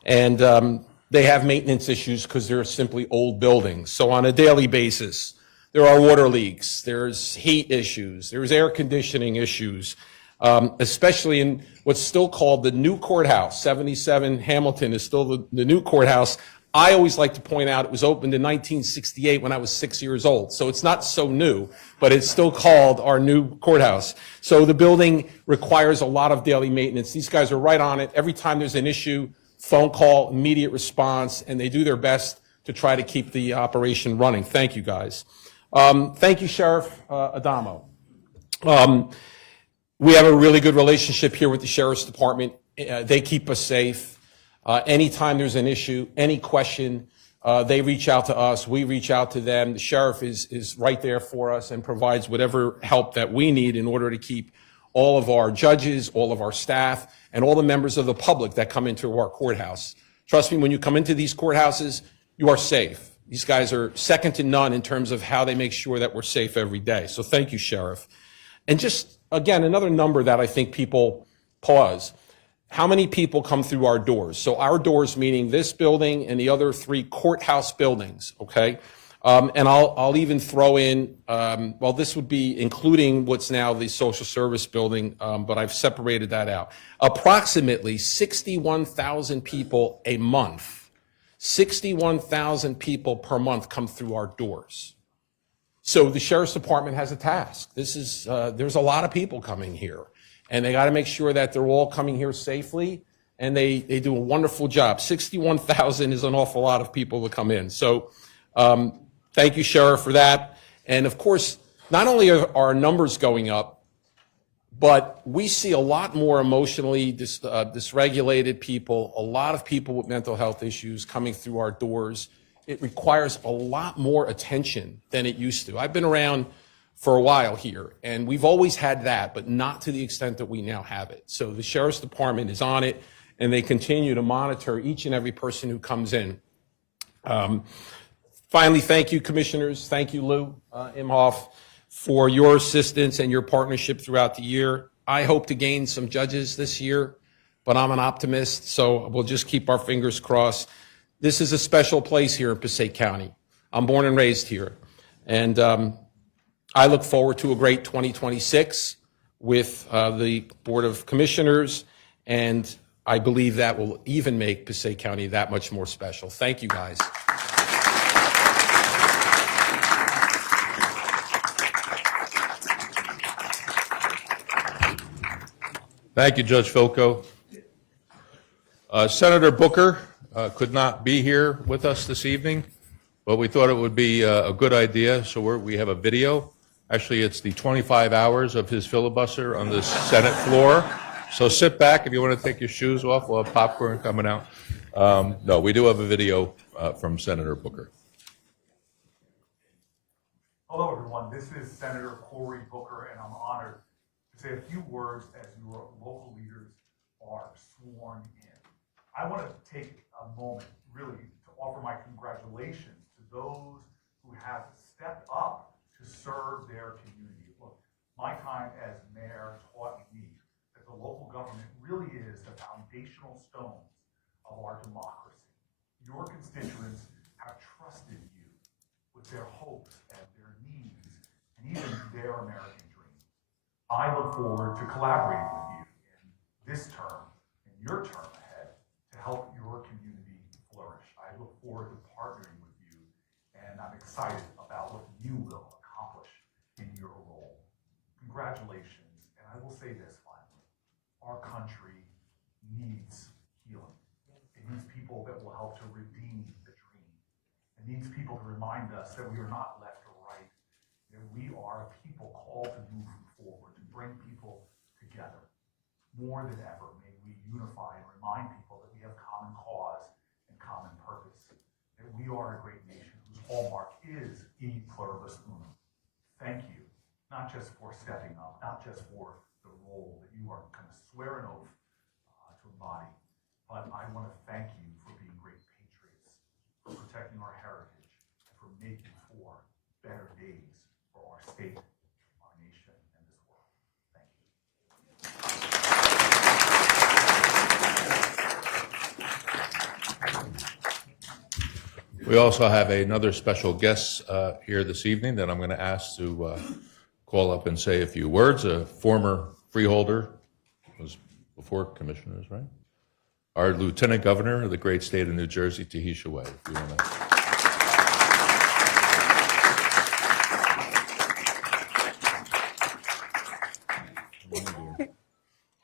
and they have maintenance issues because they're simply old buildings. So on a daily basis, there are water leaks, there's heat issues, there's air conditioning issues, especially in what's still called the new courthouse. 77 Hamilton is still the new courthouse. I always like to point out it was opened in 1968 when I was 6 years old. So it's not so new, but it's still called our new courthouse. So the building requires a lot of daily maintenance. These guys are right on it. Every time there's an issue, phone call, immediate response, and they do their best to try to keep the operation running. Thank you, guys. Thank you, Sheriff Adamo. We have a really good relationship here with the Sheriff's Department. They keep us safe. Anytime there's an issue, any question, they reach out to us, we reach out to them. The sheriff is right there for us and provides whatever help that we need in order to keep all of our judges, all of our staff, and all the members of the public that come into our courthouse. Trust me, when you come into these courthouses, you are safe. These guys are second to none in terms of how they make sure that we're safe every day. So thank you, Sheriff. And just, again, another number that I think people pause. How many people come through our doors? So our doors, meaning this building and the other 3 courthouse buildings, okay? And I'll even throw in, well, this would be including what's now the social service building, but I've separated that out. Approximately 61,000 people a month. 61,000 people per month come through our doors. So the Sheriff's Department has a task. There's a lot of people coming here, and they got to make sure that they're all coming here safely, and they do a wonderful job. 61,000 is an awful lot of people to come in. So thank you, Sheriff, for that. And of course, not only are our numbers going up, but we see a lot more emotionally dysregulated people, a lot of people with mental health issues coming through our doors. It requires a lot more attention than it used to. I've been around for a while here, and we've always had that, but not to the extent that we now have it. So the Sheriff's Department is on it, and they continue to monitor each and every person who comes in. Finally, thank you, Commissioners. Thank you, Lou Imhoff, for your assistance and your partnership throughout the year. I hope to gain some judges this year, but I'm an optimist, so we'll just keep our fingers crossed. This is a special place here in Passaic County. I'm born and raised here, and I look forward to a great 2026 with the Board of Commissioners, and I believe that will even make Passaic County that much more special. Thank you, guys. Thank you, Judge Filko. Senator Booker could not be here with us this evening, but we thought it would be a good idea, so we have a video. Actually, it's the 25 hours of his filibuster on the Senate floor. So sit back if you want to take your shoes off. We'll have popcorn coming out. No, we do have a video from Senator Booker. Hello, everyone. This is Senator Cory Booker, and I'm honored to say a few words as your local leaders are sworn in. I want to take a moment, really, to offer my congratulations to those who have stepped up to serve their community. Look, my time as mayor taught me that the local government really is the foundational stones of our democracy. Your constituents have trusted you with their hopes and their needs, and even their American dream. I look forward to collaborating with you in this term, in your term ahead, to help your community flourish. I look forward to partnering with you, and I'm excited about what you will accomplish in your role. Congratulations, and I will say this finally. Our country needs healing. It needs people that will help to redeem the dream. It needs people to remind us that we are not left or right, that we are a people called to move forward, to bring people together. More than ever, may we unify and remind people that we have common cause and common purpose, that we are a great nation whose hallmark is e pluribus unum. Thank you, not just for stepping up, not just for the role that you are going to swear an oath to embody, but I want to thank you for being great patriots, for protecting our heritage, and for making for better days for our state, our nation, and this world. Thank you. We also have another special guest here this evening that I'm going to ask to call up and say a few words. A former freeholder, was before commissioners, right? Our Lieutenant Governor of the great state of New Jersey, Tahisha Way. If you want to.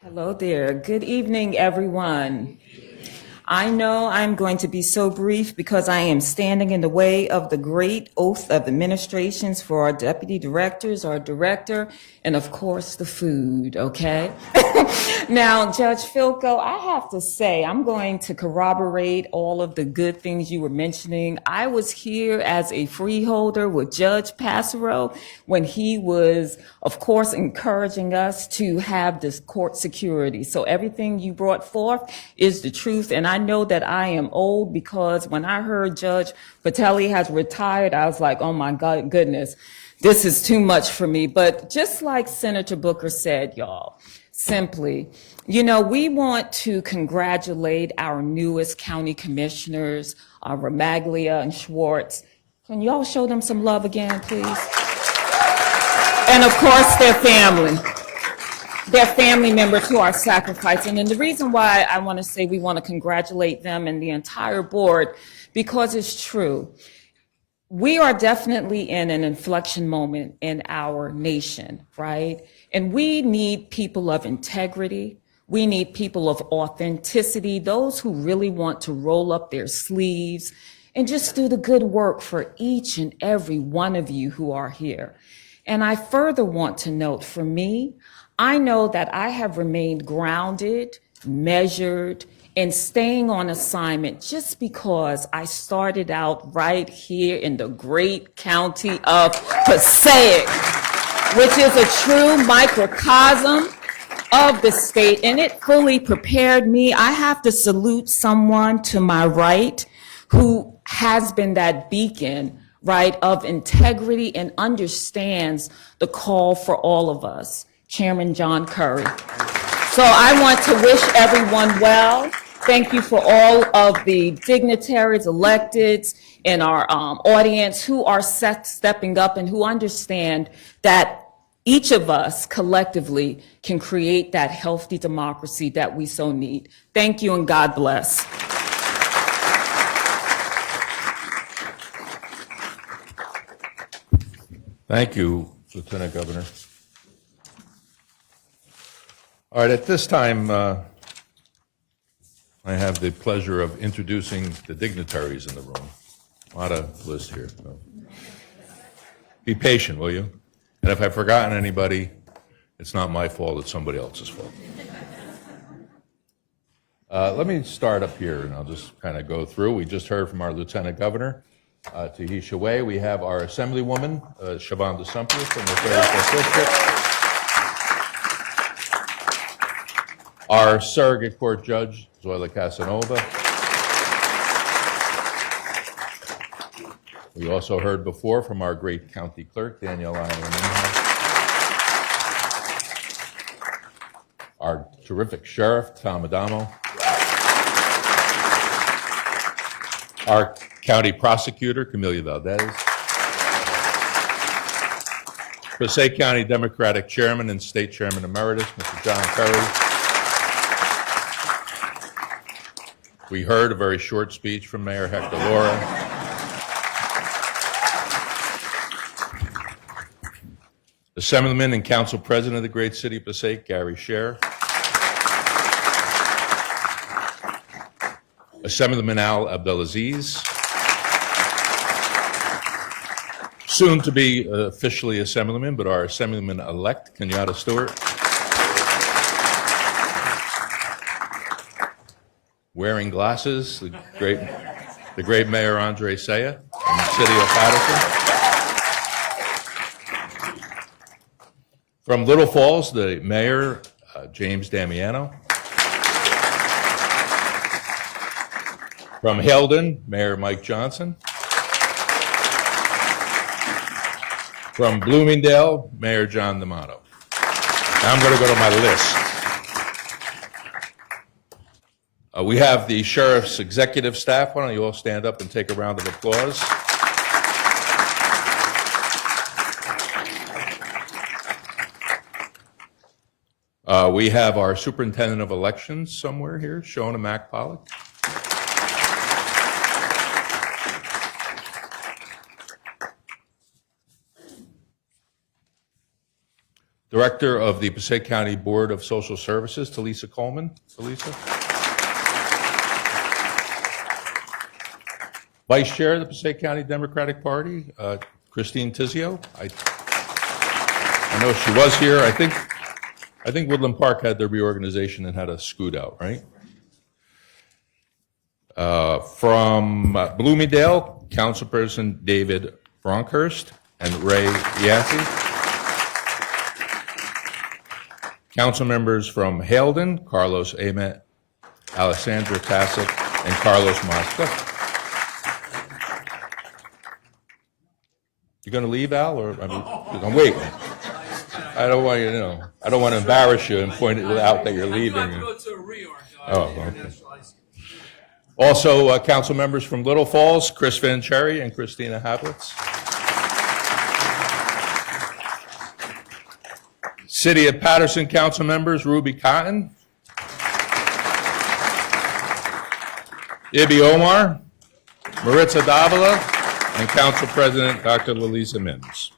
Hello there. Good evening, everyone. I know I'm going to be so brief because I am standing in the way of the great oath of administrations for our deputy directors, our director, and of course the food, okay? Now, Judge Filko, I have to say, I'm going to corroborate all of the good things you were mentioning. I was here as a freeholder with Judge Passero when he was, of course, encouraging us to have this court security. So everything you brought forth is the truth, and I know that I am old because when I heard Judge Patelli has retired, I was like, oh my God, goodness, this is too much for me. But just like Senator Booker said, y'all, simply, you know, we want to congratulate our newest county commissioners, Ramaglia and Schwartz. Can y'all show them some love again, please? And of course, their family members who are sacrificing. And the reason why I want to say we want to congratulate them and the entire board, because it's true. We are definitely in an inflection moment in our nation, right? And we need people of integrity. We need people of authenticity, those who really want to roll up their sleeves and just do the good work for each and every one of you who are here. And I further want to note, for me, I know that I have remained grounded, measured, and staying on assignment just because I started out right here in the great county of Passaic, which is a true microcosm of the state, and it fully prepared me. I have to salute someone to my right who has been that beacon, right, of integrity and understands the call for all of us, Chairman John Curry. So I want to wish everyone well. Thank you for all of the dignitaries, electeds, in our audience who are stepping up and who understand that each of us collectively can create that healthy democracy that we so need. Thank you and God bless. Thank you, Lieutenant Governor. All right, at this time, I have the pleasure of introducing the dignitaries in the room. A lot of lists here. So. Be patient, will you? And if I've forgotten anybody, it's not my fault, it's somebody else's fault. Let me start up here, and I'll just kind of go through. We just heard from our Lieutenant Governor, Tahisha Way. We have our Assemblywoman, Siobhan DeSumpter from the 34th District. Our Surrogate Court Judge, Zoila Casanova. We also heard before from our great County Clerk, Danielle Iron. Our terrific Sheriff, Tom Adamo. Our County Prosecutor, Camelia Valdez. Passaic County Democratic Chairman and State Chairman Emeritus, Mr. John Curry. We heard a very short speech from Mayor Hector Laura. Assemblyman and Council President of the great city of Passaic, Gary Scher. Assemblyman Al Abdelaziz. Soon to be officially Assemblyman, but our Assemblyman-elect, Kenyatta Stewart. Wearing glasses, the great Mayor Andre Saya from the city of Paterson. From Little Falls, the Mayor, James Damiano. From Heldon, Mayor Mike Johnson. From Bloomingdale, Mayor John D'Amato. Now I'm going to go to my list. We have the Sheriff's executive staff. Why don't you all stand up and take a round of applause? We have our Superintendent of Elections somewhere here, Shona Mack Pollock. Director of the Passaic County Board of Social Services, Talisa Coleman. Talisa. Vice Chair of the Passaic County Democratic Party, Christine Tizio. I know she was here. I think Woodland Park had their reorganization and had a scoot out, right? From Bloomingdale, Councilperson David Bronkhurst and Ray Yancey. Council members from Halden, Carlos Amet, Alessandra Passaic, and Carlos Mosca. You going to leave, Al, or I'm waiting. I don't want I don't want to embarrass you and point it out that you're leaving. Oh, okay. Also, council members from Little Falls, Chris Van Cherry and Christina Havlitz. City of Paterson council members, Ruby Cotton, Ibi Omar, Maritza Davila, and Council President Dr. Lalisa Mims.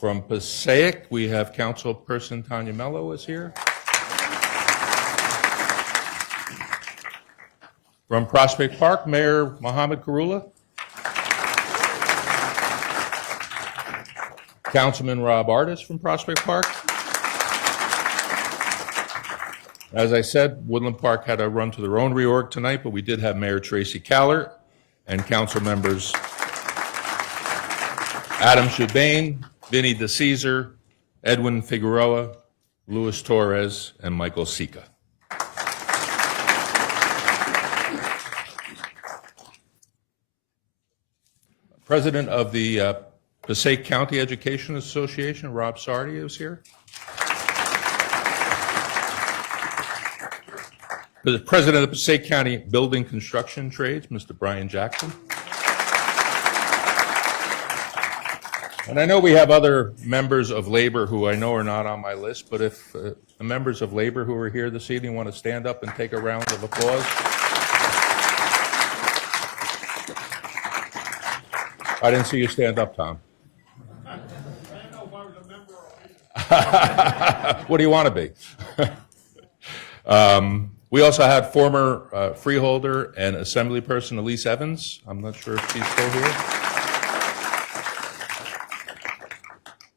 From Passaic, we have Councilperson Tanya Mello is here. From Prospect Park, Mayor Mohammed Karula. Councilman Rob Artis from Prospect Park. As I said, Woodland Park had a run to their own reorg tonight, but we did have Mayor Tracy Callert and council members Adam Shubane, Vinny DeCesar, Edwin Figueroa, Luis Torres, and Michael Sika. President of the Passaic County Education Association, Rob Sardi, is here. The President of the Passaic County Building Construction Trades, Mr. Brian Jackson. And I know we have other members of labor who I know are not on my list, but if the members of labor who are here this evening want to stand up and take a round of applause. I didn't see you stand up, Tom. What do you want to be? We also had former freeholder and assembly person Elise Evans. I'm not sure if she's still here.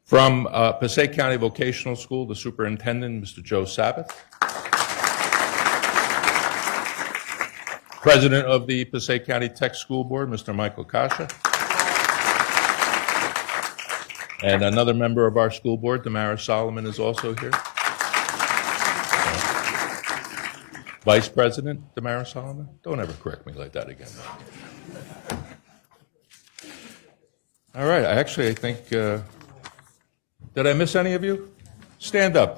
From Passaic County Vocational School, the superintendent, Mr. Joe Sabbath. President of the Passaic County Tech School Board, Mr. Michael Kasha. And another member of our school board, Damaris Solomon, is also here. Vice President Damaris Solomon. Don't ever correct me like that again. All right, I think, did I miss any of you? Stand up.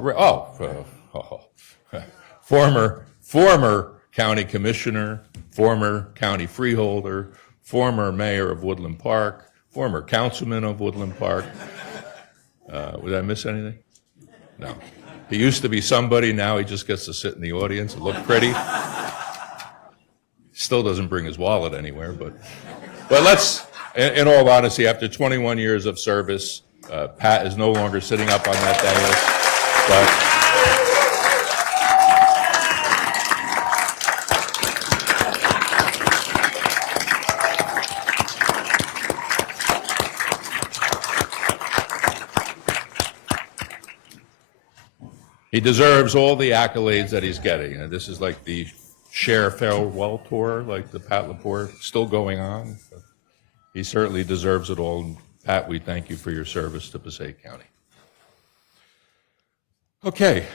Former county commissioner, former county freeholder, former mayor of Woodland Park, former councilman of Woodland Park. Did I miss anything? No. He used to be somebody, now he just gets to sit in the audience and look pretty. Still doesn't bring his wallet anywhere, but let's, in all honesty, after 21 years of service, Pat is no longer sitting up on that dais, he deserves all the accolades that he's getting. And this is like the Cher farewell tour, like the Pat Laporte, still going on. But he certainly deserves it all. And Pat, we thank you for your service to Passaic County. Okay.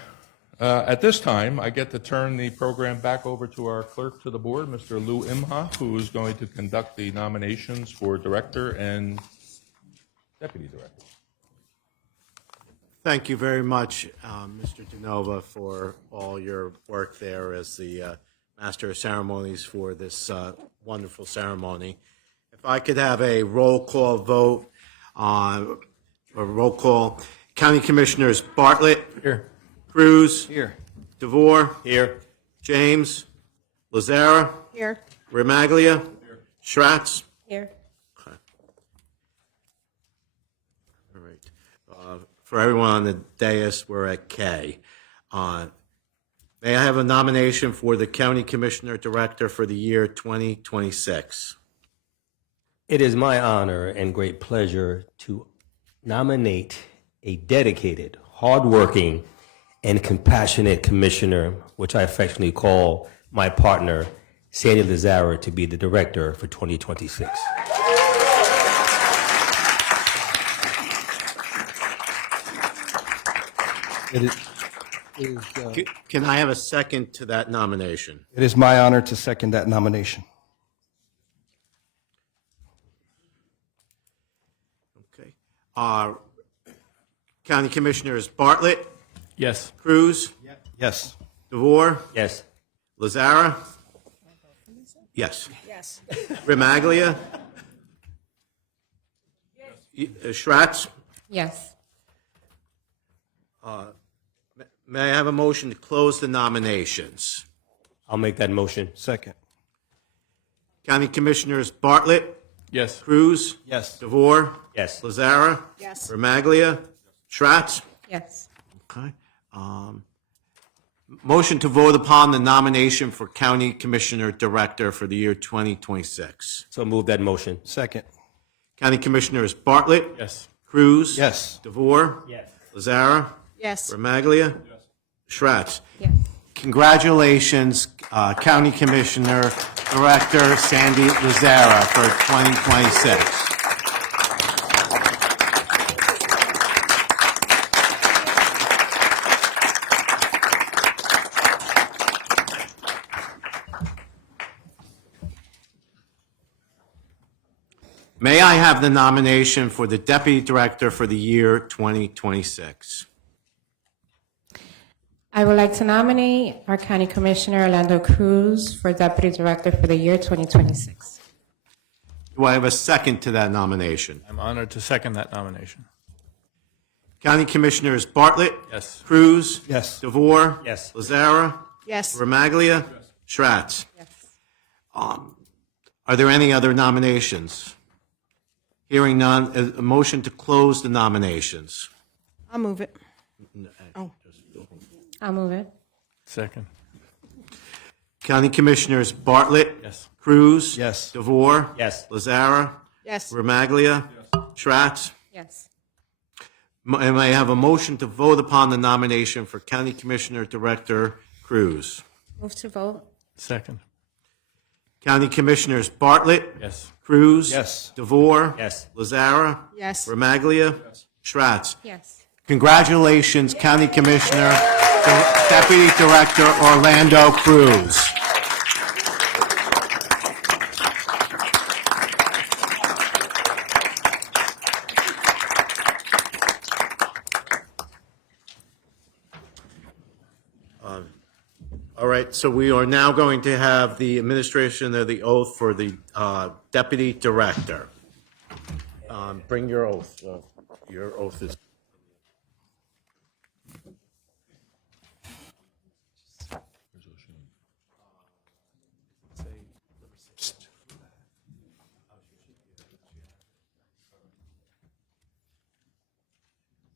At this time, I get to turn the program back over to our clerk to the board, Mr. Lou Imhoff, who is going to conduct the nominations for director and deputy director. Thank you very much, Mr. DeNova, for all your work there as the Master of Ceremonies for this wonderful ceremony. If I could have a roll call vote on, a roll call. County Commissioners Bartlett. Here. Cruz. Here. DeVore. Here. James. Lazara. Here. Remaglia. Here. Schratz. Here. Okay. All right. For everyone on the dais, we're at K. May I have a nomination for the County Commissioner Director for the year 2026? It is my honor and great pleasure to nominate a dedicated, hardworking, and compassionate commissioner, which I affectionately call my partner, Sandy Lazara, to be the director for 2026. Can I have a second to that nomination? It is my honor to second that nomination. Okay. County Commissioners Bartlett, Yes. Cruz, Yes. DeVore, Yes. Lazara? Yes. Yes. Remaglia? Schratz? Yes. May I have a motion to close the nominations? I'll make that motion. Second. County Commissioners Bartlett, Yes. Cruz, Yes. DeVore, Yes. Lazara, Yes. Remaglia, Schratz. Yes. Okay. Motion to vote upon the nomination for County Commissioner Director for the year 2026. So move that motion. Second. County Commissioners Bartlett, Yes. Cruz, Yes. DeVore, Yes. Lazara, Yes. Remaglia, Schratz. Yes. Congratulations, County Commissioner Director Sandy Lazara for 2026. May I have the nomination for the Deputy Director for the year 2026? I would like to nominate our County Commissioner Orlando Cruz for Deputy Director for the year 2026. Do I have a second to that nomination? I'm honored to second that nomination. County Commissioners Bartlett, Yes. Cruz, Yes. DeVore, Yes. Lazara, Yes. Remaglia, Schratz. Yes. Are there any other nominations? Hearing none, a motion to close the nominations. I'll move it. Oh. I'll move it. Second. County Commissioners Bartlett, Yes. Cruz, Yes. DeVore, Yes. Lazara, Yes. Remaglia, Schratz. Yes. May I have a motion to vote upon the nomination for County Commissioner Director Cruz? Move to vote. Second. County Commissioners Bartlett, Yes. Cruz, Yes. DeVore, Yes. Lazara, Yes. Remaglia, Schratz. Yes. Congratulations, County Commissioner, Deputy Director Orlando Cruz. All right, so we are now going to have the administration of the oath for the Deputy Director. Bring your oath. Your oath is.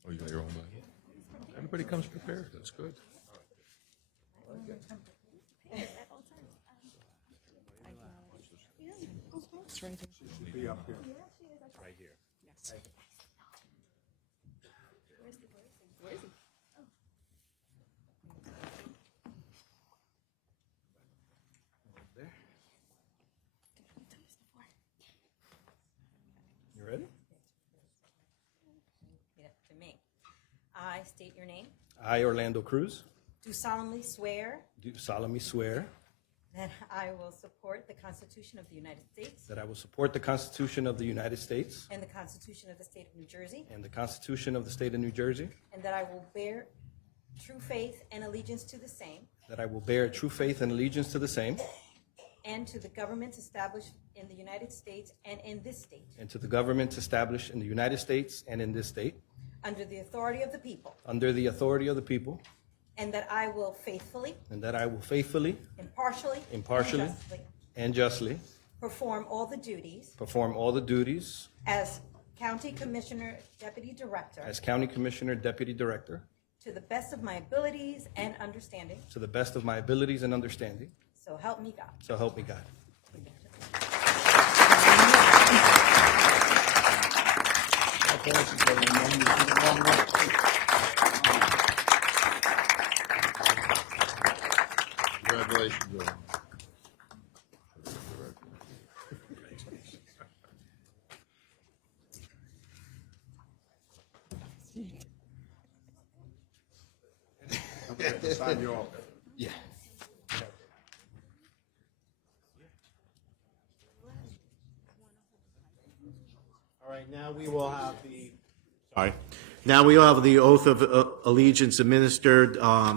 Oh, you got your own Bible? Everybody comes prepared. That's good. You ready? Repeat after me. I state your name. I, Orlando Cruz, Do solemnly swear do solemnly swear that I will support the Constitution of the United States that I will support the Constitution of the United States and the Constitution of the State of New Jersey, and the Constitution of the State of New Jersey, and that I will bear true faith and allegiance to the same that I will bear true faith and allegiance to the same and to the governments established in the United States and in this state, and to the governments established in the United States and in this state, under the authority of the people, under the authority of the people, and that I will faithfully, and that I will faithfully, impartially, impartially, and justly and justly perform all the duties perform all the duties as County Commissioner Deputy Director as County Commissioner Deputy Director to the best of my abilities and understanding. to the best of my abilities and understanding. So help me God. So help me God. Congratulations, Joe. Sign you off. Yeah. All right, now we will have Now we will have the oath of allegiance administered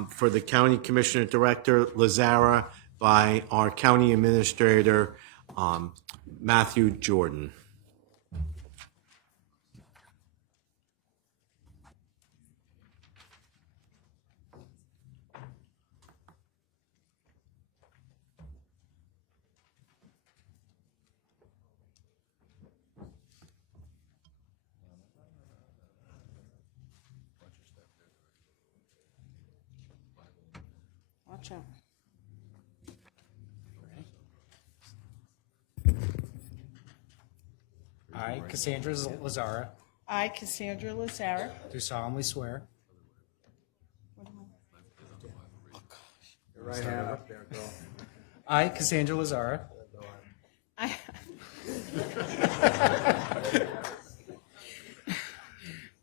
for the County Commissioner Director Lazara by our County Administrator Matthew Jordan. Watch out. I, Cassandra Lazara, I, Cassandra Lazara, do solemnly swear Your right hand up there, go. I, Cassandra Lazara,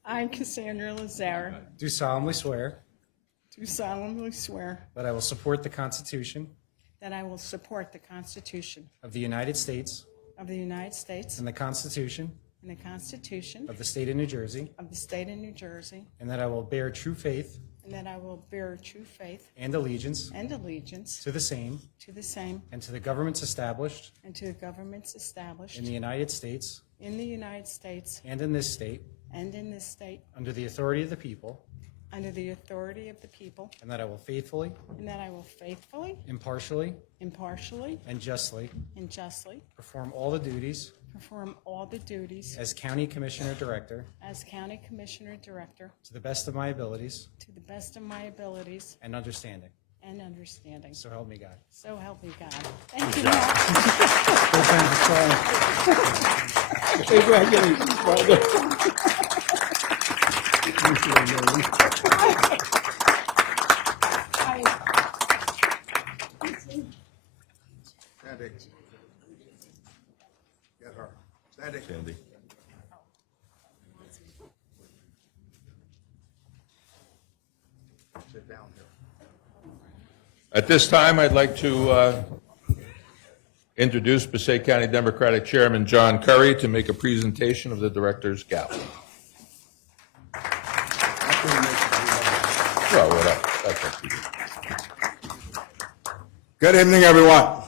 I, Cassandra Lazara, do solemnly swear do solemnly swear that I will support the Constitution that I will support the Constitution of the United States of the United States and the Constitution and the Constitution of the State of New Jersey, of the State of New Jersey, and that I will bear true faith and that I will bear true faith and allegiance and allegiance to the same and to the governments established to the governments established in the United States in the United States and in this state and in this state under the authority of the people, under the authority of the people, and that I will faithfully, and that I will faithfully, impartially, impartially, and justly and justly perform all the duties perform all the duties as County Commissioner Director as County Commissioner Director to the best of my abilities to the best of my abilities and understanding. and understanding. So help me God. So help me God. Thank you. Sandy. Get her. Sandy. Sandy. Sit down here. At this time, I'd like to introduce Passaic County Democratic Chairman John Curry to make a presentation of the Director's Gavel. Well, whatever. That's up to you. Good evening, everyone.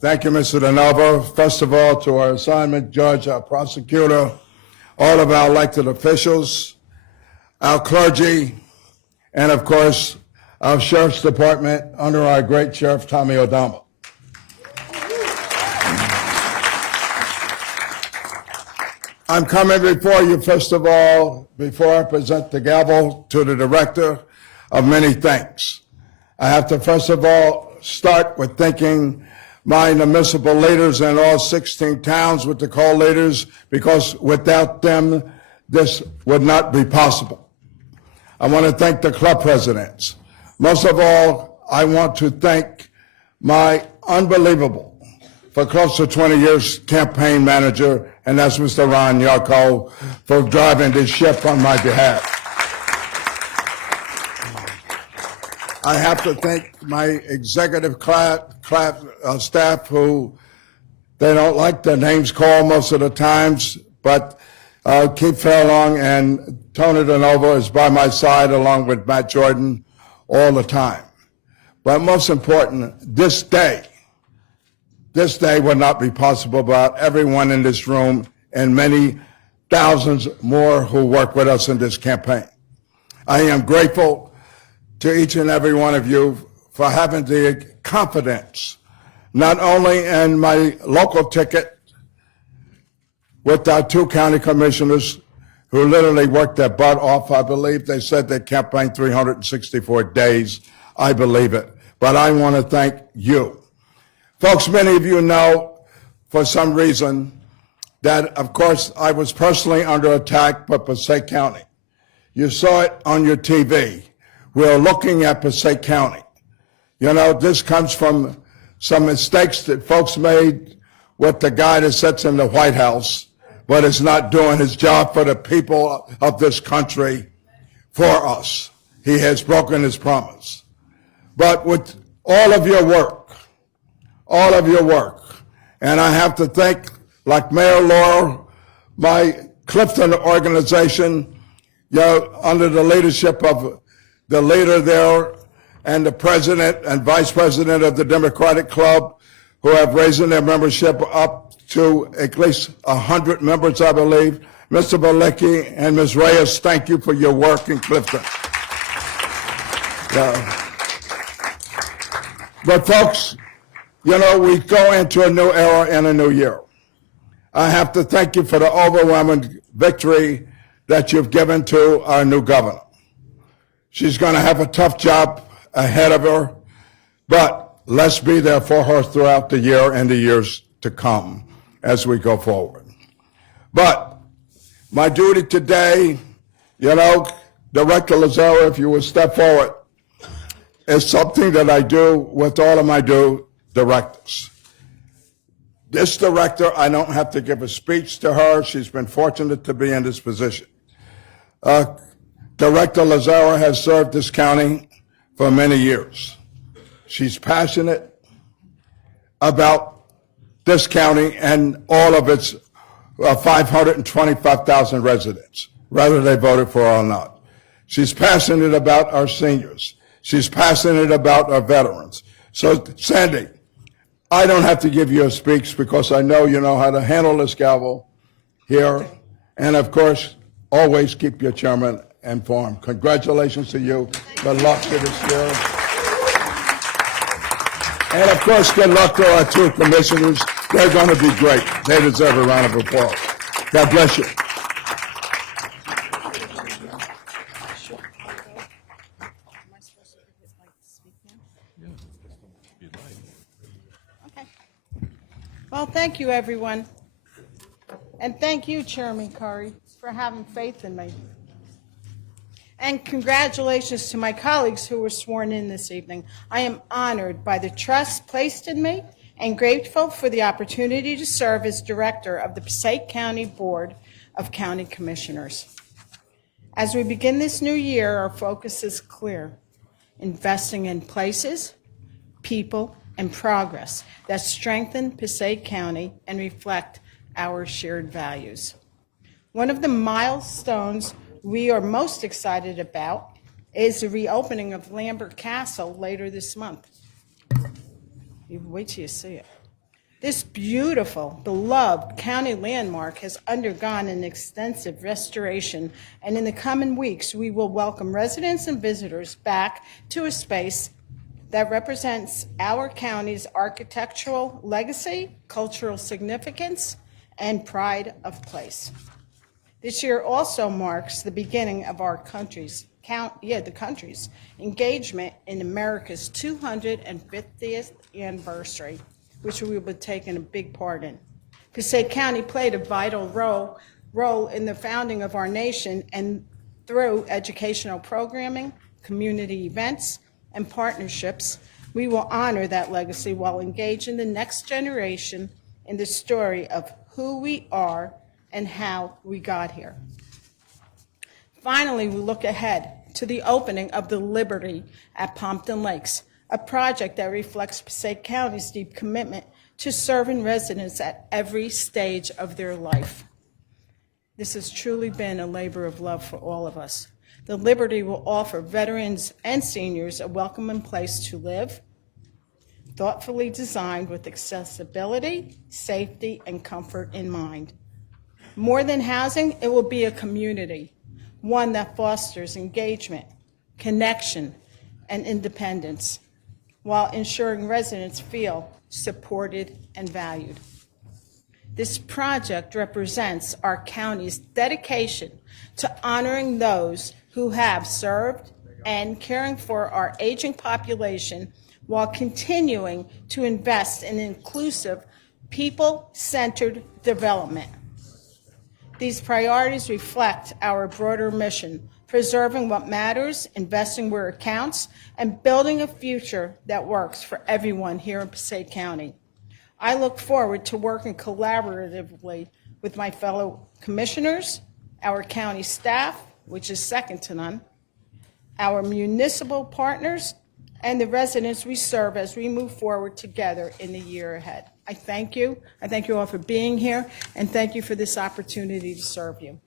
Thank you, Mr. DeNovo. First of all, to our assignment judge, our prosecutor, all of our elected officials, our clergy, and of course, our sheriff's department under our great sheriff, Tommy O'Donnell. I'm coming before you, first of all, before I present the gavel to the director, of many thanks. I have to, first of all, start with thanking my municipal leaders in all 16 towns with the co-leaders, because without them, this would not be possible. I want to thank the club presidents. Most of all, I want to thank my unbelievable, for close to 20 years, campaign manager, and that's Mr. Ron Yarko, for driving this ship on my behalf. I have to thank my executive staff, who they don't like their names called most of the times, but Keith Fairlong and Tony DeNovo is by my side, along with Matt Jordan, all the time. But most important, this day would not be possible without everyone in this room and many thousands more who work with us in this campaign. I am grateful to each and every one of you for having the confidence, not only in my local ticket with our two county commissioners, who literally worked their butt off. I believe they said they campaigned 364 days. I believe it. But I want to thank you. Folks, many of you know, for some reason, that, of course, I was personally under attack by Passaic County. You saw it on your TV. We're looking at Passaic County. You know, this comes from some mistakes that folks made with the guy that sits in the White House, but is not doing his job for the people of this country for us. He has broken his promise. But with all of your work, and I have to thank, like Mayor Laura, my Clifton organization, you know, under the leadership of the leader there and the president and vice president of the Democratic Club, who have raised their membership up to at least 100 members, I believe. Mr. Balecki and Ms. Reyes, thank you for your work in Clifton. But folks, you know, we go into a new era and a new year. I have to thank you for the overwhelming victory that you've given to our new governor. She's going to have a tough job ahead of her, but let's be there for her throughout the year and the years to come as we go forward. But my duty today, you know, Director Lazaro, if you would step forward, is something that I do with all of my directors. This director, I don't have to give a speech to her. She's been fortunate to be in this position. Director Lazaro has served this county for many years. She's passionate about this county and all of its 525,000 residents, whether they voted for her or not. She's passionate about our seniors. She's passionate about our veterans. So, Sandy, I don't have to give you a speech because I know you know how to handle this gavel here. And of course, always keep your chairman informed. Congratulations to you. Good luck to this year. And of course, good luck to our two commissioners. They're going to be great. They deserve a round of applause. God bless you. Well, thank you, everyone. And thank you, Chairman Curry, for having faith in me. And congratulations to my colleagues who were sworn in this evening. I am honored by the trust placed in me and grateful for the opportunity to serve as director of the Passaic County Board of County Commissioners. As we begin this new year, our focus is clear: investing in places, people, and progress that strengthen Passaic County and reflect our shared values. One of the milestones we are most excited about is the reopening of Lambert Castle later this month. You wait till you see it. This beautiful, beloved county landmark has undergone an extensive restoration, and in the coming weeks, we will welcome residents and visitors back to a space that represents our county's architectural legacy, cultural significance, and pride of place. This year also marks the beginning of our country's engagement in America's 250th anniversary, which we will be taking a big part in. Passaic County played a vital role in the founding of our nation, and through educational programming, community events, and partnerships, we will honor that legacy while engaging the next generation in the story of who we are and how we got here. Finally, we look ahead to the opening of the Liberty at Pompton Lakes, a project that reflects Passaic County's deep commitment to serving residents at every stage of their life. This has truly been a labor of love for all of us. The Liberty will offer veterans and seniors a welcoming place to live, thoughtfully designed with accessibility, safety, and comfort in mind. More than housing, it will be a community, one that fosters engagement, connection, and independence, while ensuring residents feel supported and valued. This project represents our county's dedication to honoring those who have served and caring for our aging population while continuing to invest in inclusive, people-centered development. These priorities reflect our broader mission, preserving what matters, investing where it counts, and building a future that works for everyone here in Passaic County. I look forward to working collaboratively with my fellow commissioners, our county staff, which is second to none, our municipal partners, and the residents we serve as we move forward together in the year ahead. I thank you. I thank you all for being here, and thank you for this opportunity to serve you.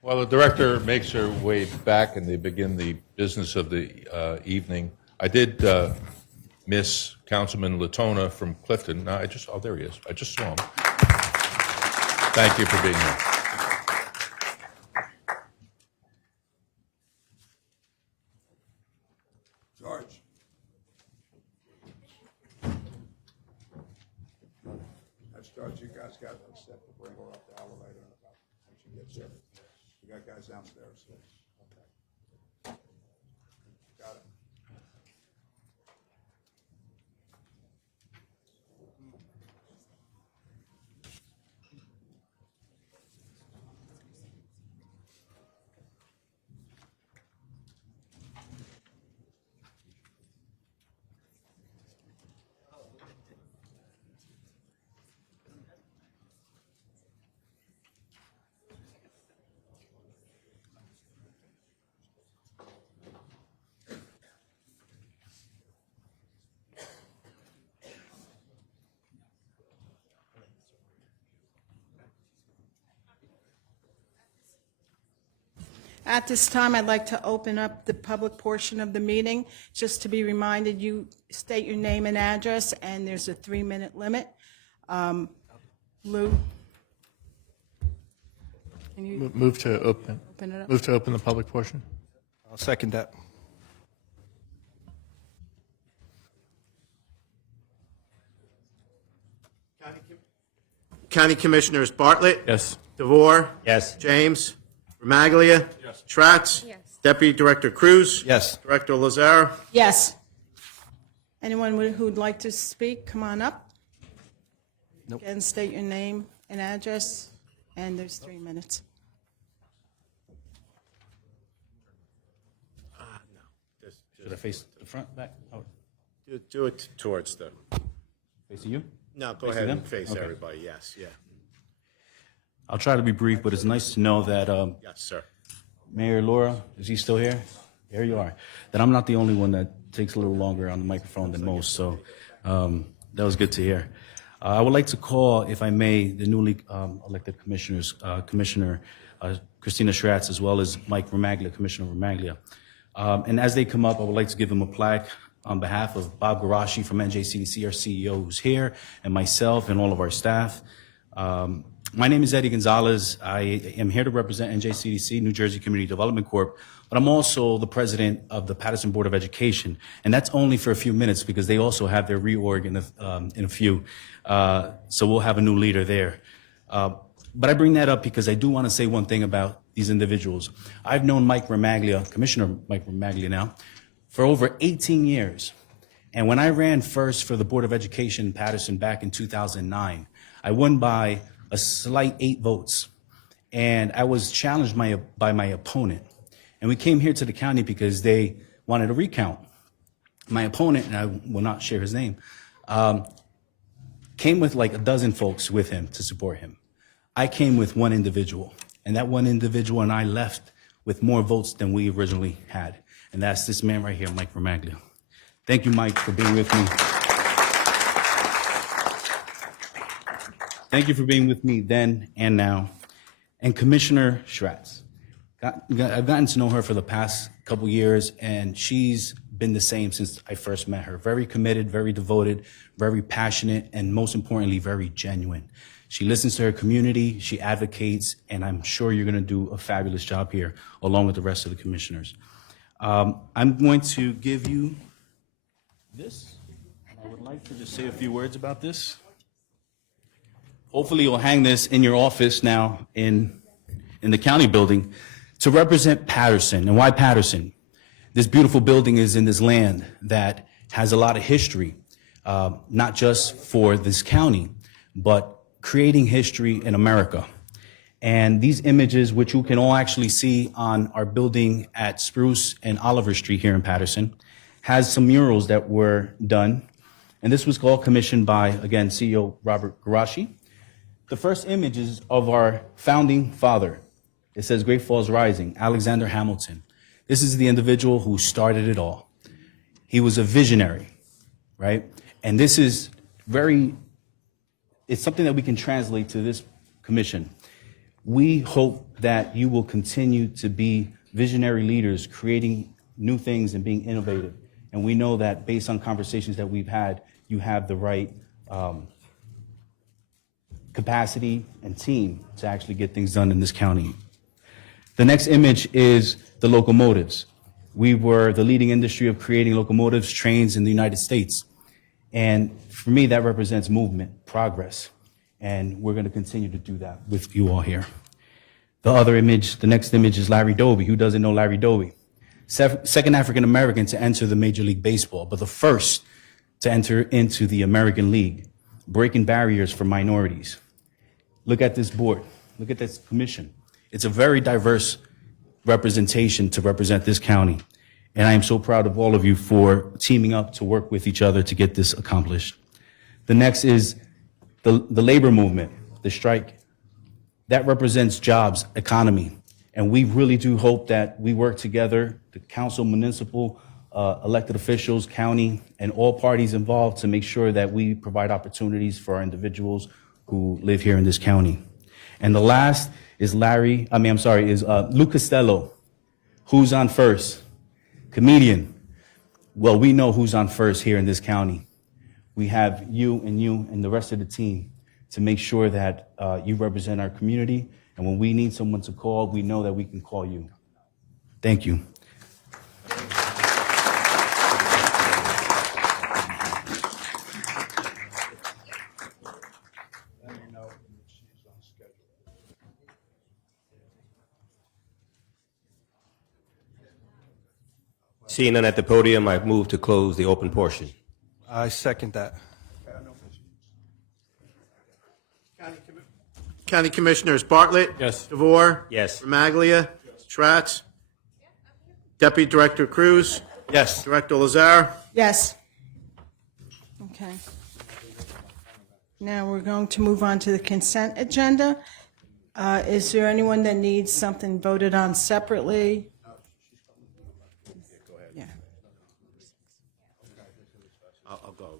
While the director makes her way back and they begin the business of the evening, I did miss Councilman Latona from Clifton. No, oh, there he is. I just saw him. Thank you for being here. George. That's George. You guys got to step to bring her up the elevator when she gets here. We got guys downstairs. Okay. Got it. At this time, I'd like to open up the public portion of the meeting. Just to be reminded, you state your name and address, and there's a 3-minute limit. Lou? Can you Move to open. open it up? Move to open the public portion. I'll second that. County Commissioners Bartlett? Yes. DeVore? Yes. James? Remaglia? Yes. Schratz? Yes. Deputy Director Cruz? Yes. Director Lazar? Yes. Anyone who'd like to speak, come on up. Nope. Again, state your name and address, and there's 3 minutes. Should I face the front, back? Oh, Do it towards the, facing you? no, go Facing ahead them? and face Okay. everybody, yes, yeah. I'll try to be brief, but it's nice to know that Yes, sir. Mayor Laura, is he still here? There you are. That I'm not the only one that takes a little longer on the microphone than most, so that was good to hear. I would like to call, if I may, the newly elected commissioners, Commissioner Christina Schratz, as well as Mike Romaglia, Commissioner Romaglia. And as they come up, I would like to give them a plaque on behalf of Bob Garashi from NJCDC, our CEO, who's here, and myself and all of our staff. My name is Eddie Gonzalez. I am here to represent NJCDC, New Jersey Community Development Corp., but I'm also the president of the Paterson Board of Education, and that's only for a few minutes because they also have their reorg in a few. So we'll have a new leader there. But I bring that up because I do want to say one thing about these individuals. I've known Mike Romaglia, Commissioner Mike Romaglia now, for over 18 years. And when I ran first for the Board of Education in Paterson back in 2009, I won by a slight 8 votes. And I was challenged by my opponent. And we came here to the county because they wanted a recount. My opponent, and I will not share his name, came with like a dozen folks with him to support him. I came with one individual, and that one individual and I left with more votes than we originally had. And that's this man right here, Mike Romaglia. Thank you, Mike, for being with me. Thank you for being with me then and now. And Commissioner Schratz, I've gotten to know her for the past couple years, and she's been the same since I first met her. Very committed, very devoted, very passionate, and most importantly, very genuine. She listens to her community, she advocates, and I'm sure you're going to do a fabulous job here, along with the rest of the commissioners. I'm going to give you this. I would like to just say a few words about this. Hopefully you'll hang this in your office now in the county building to represent Paterson. And why Paterson? This beautiful building is in this land that has a lot of history, not just for this county, but creating history in America. And these images, which you can all actually see on our building at Spruce and Oliver Street here in Paterson, has some murals that were done. And this was all commissioned by, again, CEO Robert Garashi. The first image is of our founding father. It says Great Falls Rising, Alexander Hamilton. This is the individual who started it all. He was a visionary, right? And this is it's something that we can translate to this commission. We hope that you will continue to be visionary leaders, creating new things and being innovative. And we know that based on conversations that we've had, you have the right capacity and team to actually get things done in this county. The next image is the locomotives. We were the leading industry of creating locomotives, trains in the United States. And for me, that represents movement, progress. And we're going to continue to do that with you all here. The next image is Larry Doby. Who doesn't know Larry Doby? Second African American to enter the Major League Baseball, but the first to enter into the American League, breaking barriers for minorities. Look at this board. Look at this commission. It's a very diverse representation to represent this county. And I am so proud of all of you for teaming up to work with each other to get this accomplished. The next is the labor movement, the strike. That represents jobs, economy. And we really do hope that we work together, the council, municipal, elected officials, county, and all parties involved to make sure that we provide opportunities for our individuals who live here in this county. And the last is Lou Costello. Who's on first? Comedian. Well, we know who's on first here in this county. We have you and the rest of the team to make sure that you represent our community. And when we need someone to call, we know that we can call you. Thank you. Seeing none at the podium, I move to close the open portion. I second that. County Commissioners Bartlett. Yes. DeVore. Yes. Remaglia. Schratz. Deputy Director Cruz. Yes. Director Lazar. Yes. Okay. Now we're going to move on to the consent agenda. Is there anyone that needs something voted on separately? Yeah. I'll go.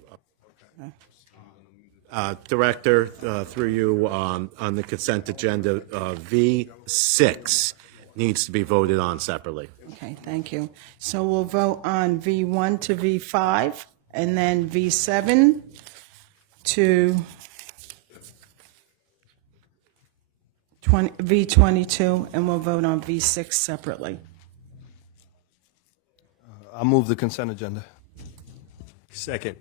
Director, through you, on the consent agenda, V6 needs to be voted on separately. Okay, thank you. So we'll vote on V1 to V5, and then V7 to V22, and we'll vote on V6 separately. I'll move the consent agenda. Second.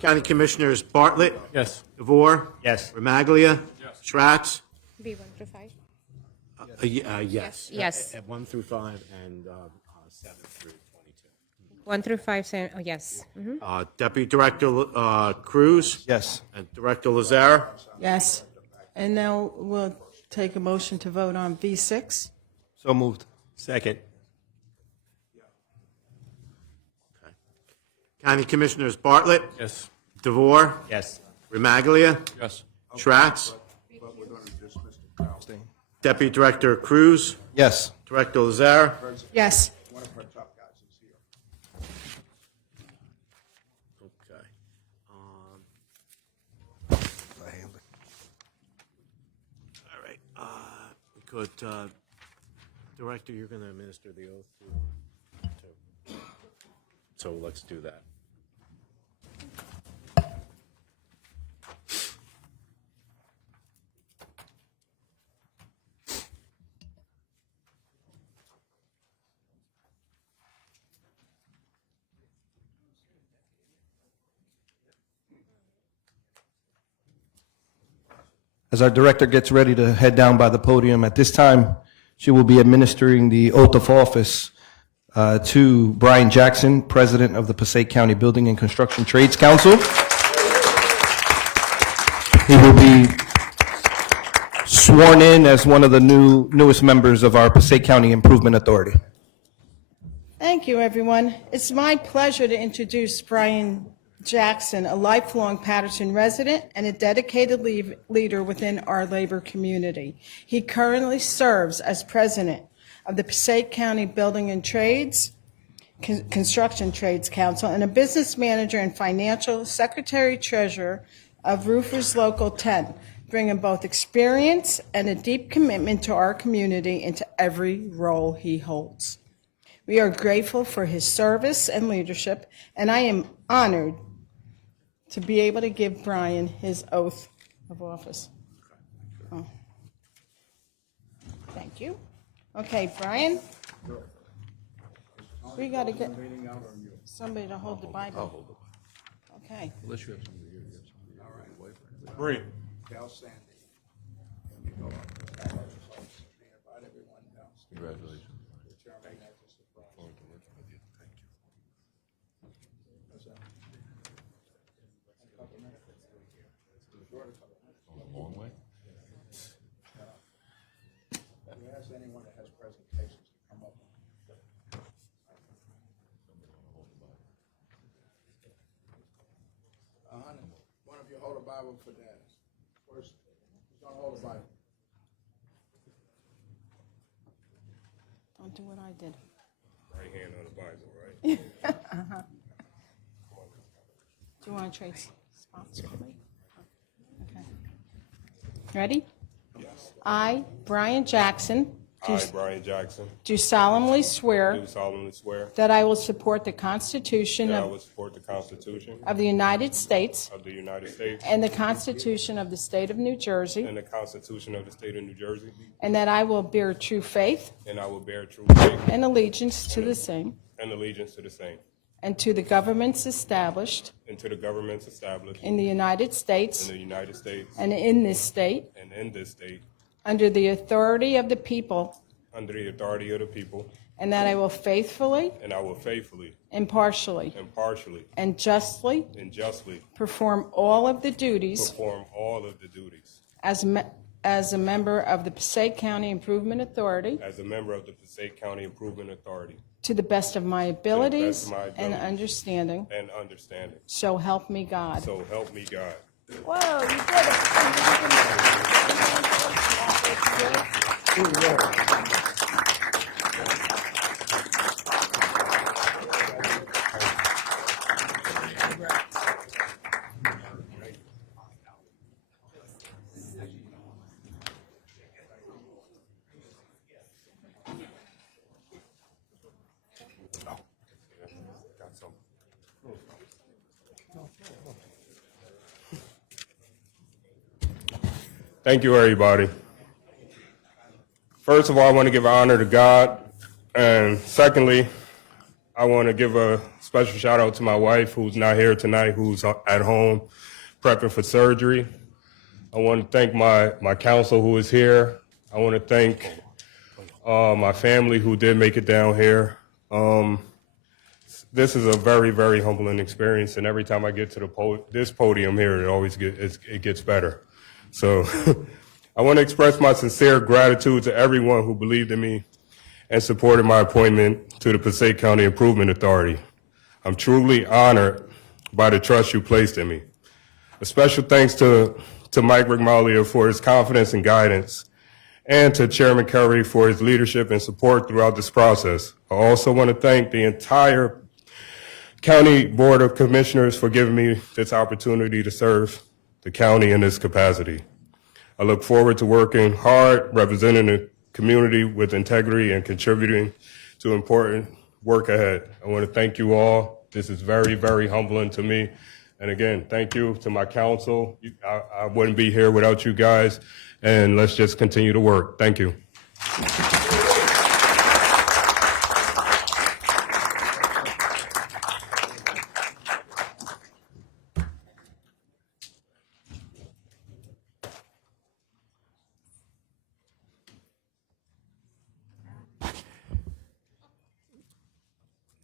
County Commissioners Bartlett. Yes. DeVore. Yes. Remaglia. Schratz. V1 through 5. Yes. Yes. At 1 through 5 and 7 through 22. 1 through 5, yes. Deputy Director Cruz. Yes. And Director Lazar. Yes. And now we'll take a motion to vote on V6. So moved. Second. County Commissioners Bartlett, Yes. DeVore, Yes. Remaglia, Yes. Schratz, But we're going to dismiss the crowd. Deputy Director Cruz, Yes. Director Lazare, Yes. One of our top guys is here. Okay. All right. Good. Director, you're going to administer the oath too. So let's do that. As our director gets ready to head down by the podium, at this time, she will be administering the oath of office to Brian Jackson, President of the Passaic County Building and Construction Trades Council. He will be sworn in as one of the newest members of our Passaic County Improvement Authority. Thank you, everyone. It's my pleasure to introduce Brian Jackson, a lifelong Paterson resident and a dedicated leader within our labor community. He currently serves as president of the Passaic County Building and Trades, Construction Trades Council, and a business manager and financial secretary-treasurer of Roofers Local 10, bringing both experience and a deep commitment to our community into every role he holds. We are grateful for his service and leadership, and I am honored to be able to give Brian his oath of office. Oh. Thank you. Okay, Brian, we got to get somebody to hold the Bible. Okay. Unless you have somebody here. You have somebody here. Your wife. Bree. Tell Sandy. When you go up, invite everyone downstairs. Congratulations. Long way. We ask anyone that has presentations to come up. Honey, one of you hold a Bible for Dad. First, who's going to hold a Bible? Don't do what I did. Right hand on the Bible, right? Uh-huh. Do you want to trade spots with me? Okay. Ready? Yes. I, Brian Jackson, I, Brian Jackson, do solemnly swear do solemnly swear that I will support the Constitution that I of will support the Constitution the United States of the United States and the Constitution of the State of New Jersey, and the Constitution of the State of New Jersey, and that I will bear true faith and I will bear true faith and allegiance to the same and allegiance to the same, and to the governments established and to the governments established in the United States in the United States and in this state and in this state, under the authority of the people, under the authority of the people, and that I will faithfully, and I will faithfully, impartially, impartially, and justly and justly perform all of the duties perform all of the duties as a member of the Passaic County Improvement Authority as a member of the Passaic County Improvement Authority to the best of my abilities my and abilities. understanding. and understanding. So help me God. So help me God. Whoa, you did Thank you, everybody. First of all, I want to give honor to God. And secondly, I want to give a special shout out to my wife, who's not here tonight, who's at home prepping for surgery. I want to thank my counsel who is here. I want to thank my family who did make it down here. This is a very, very humbling experience, and every time I get to this podium here, it always gets better. So I want to express my sincere gratitude to everyone who believed in me and supported my appointment to the Passaic County Improvement Authority. I'm truly honored by the trust you placed in me. A special thanks to Mike Rigmalia for his confidence and guidance, and to Chairman Curry for his leadership and support throughout this process. I also want to thank the entire County Board of Commissioners for giving me this opportunity to serve the county in this capacity. I look forward to working hard, representing the community with integrity, and contributing to important work ahead. I want to thank you all. This is very, very humbling to me. And again, thank you to my council. I wouldn't be here without you guys. And let's just continue to work. Thank you.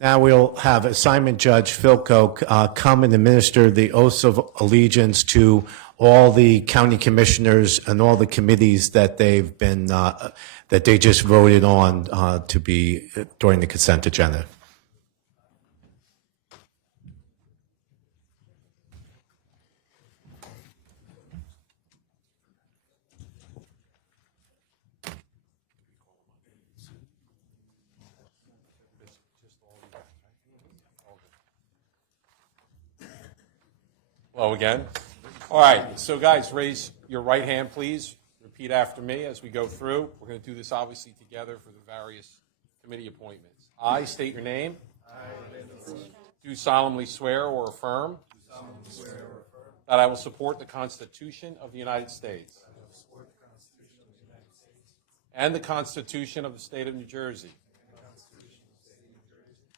Now we'll have Assignment Judge Filko come and administer the oaths of allegiance to all the county commissioners and all the committees that they've been that they just voted on to be during the consent agenda. Hello again. All right, so guys, raise your right hand, please. Repeat after me as we go through. We're going to do this obviously together for the various committee appointments. I state your name. Do solemnly swear or affirm that I will support the Constitution of the United States and the Constitution of the State of New Jersey,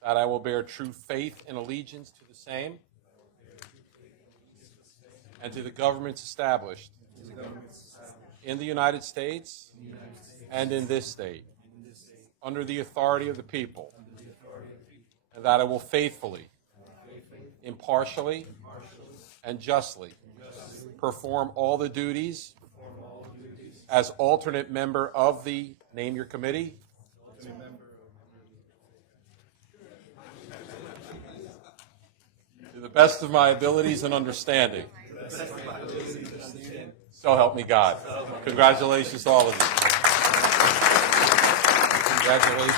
that I will bear true faith and allegiance to the same and to the governments established in the United States and in this state, under the authority of the people, and that I will faithfully, impartially, and justly perform all the duties as alternate member of the, name your committee, to the best of my abilities and understanding. So help me God. Congratulations to all of you. Congratulations.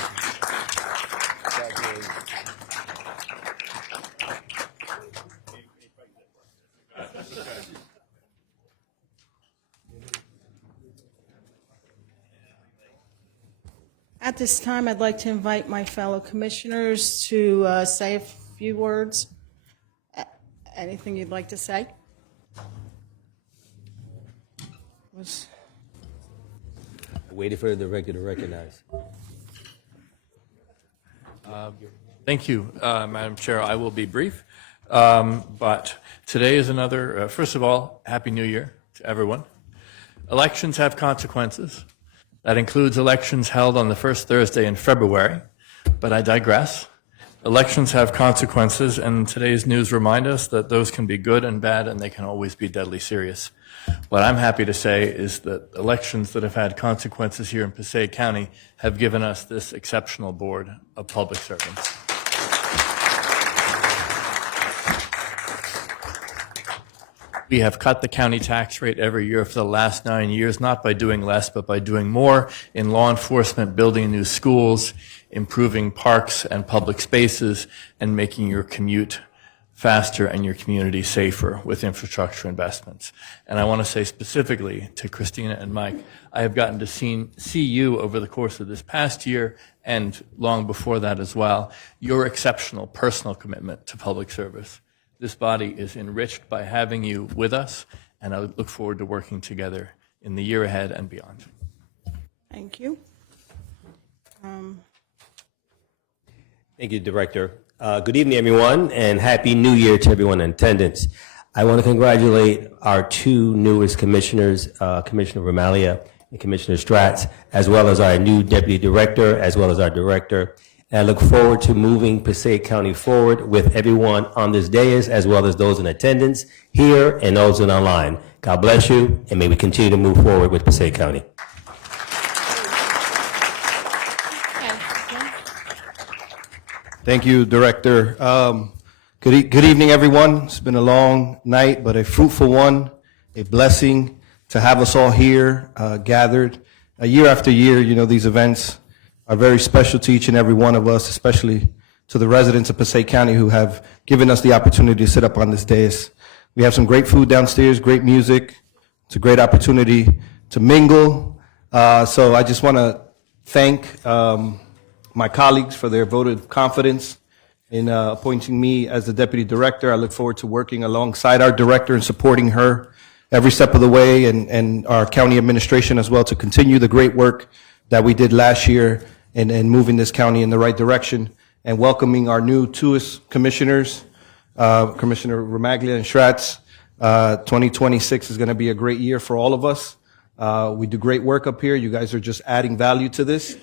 At this time, I'd like to invite my fellow commissioners to say a few words. Anything you'd like to say? Waiting for the director to recognize. Thank you, Madam Chair. I will be brief. But today is another, first of all, Happy New Year to everyone. Elections have consequences. That includes elections held on the first Thursday in February, but I digress. Elections have consequences, and today's news remind us that those can be good and bad, and they can always be deadly serious. What I'm happy to say is that elections that have had consequences here in Passaic County have given us this exceptional board of public servants. We have cut the county tax rate every year for the last 9 years, not by doing less, but by doing more in law enforcement, building new schools, improving parks and public spaces, and making your commute faster and your community safer with infrastructure investments. And I want to say specifically to Christina and Mike, I have gotten to see you over the course of this past year and long before that as well, your exceptional personal commitment to public service. This body is enriched by having you with us, and I look forward to working together in the year ahead and beyond. Thank you. Thank you, Director. Good evening, everyone, and Happy New Year to everyone in attendance. I want to congratulate our two newest commissioners, Commissioner Rigmalia and Commissioner Stratz, as well as our new Deputy Director, as well as our Director. And I look forward to moving Passaic County forward with everyone on this dais, as well as those in attendance here and those in online. God bless you, and may we continue to move forward with Passaic County. Thank you, Director. Good evening, everyone. It's been a long night, but a fruitful one, a blessing to have us all here gathered. Year after year, you know, these events are very special to each and every one of us, especially to the residents of Passaic County who have given us the opportunity to sit up on this dais. We have some great food downstairs, great music. It's a great opportunity to mingle. So I just want to thank my colleagues for their vote of confidence in appointing me as the Deputy Director. I look forward to working alongside our Director and supporting her every step of the way, and our county administration as well, to continue the great work that we did last year in moving this county in the right direction, and welcoming our new two commissioners, Commissioner Romaglia and Schratz. 2026 is going to be a great year for all of us. We do great work up here. You guys are just adding value to this.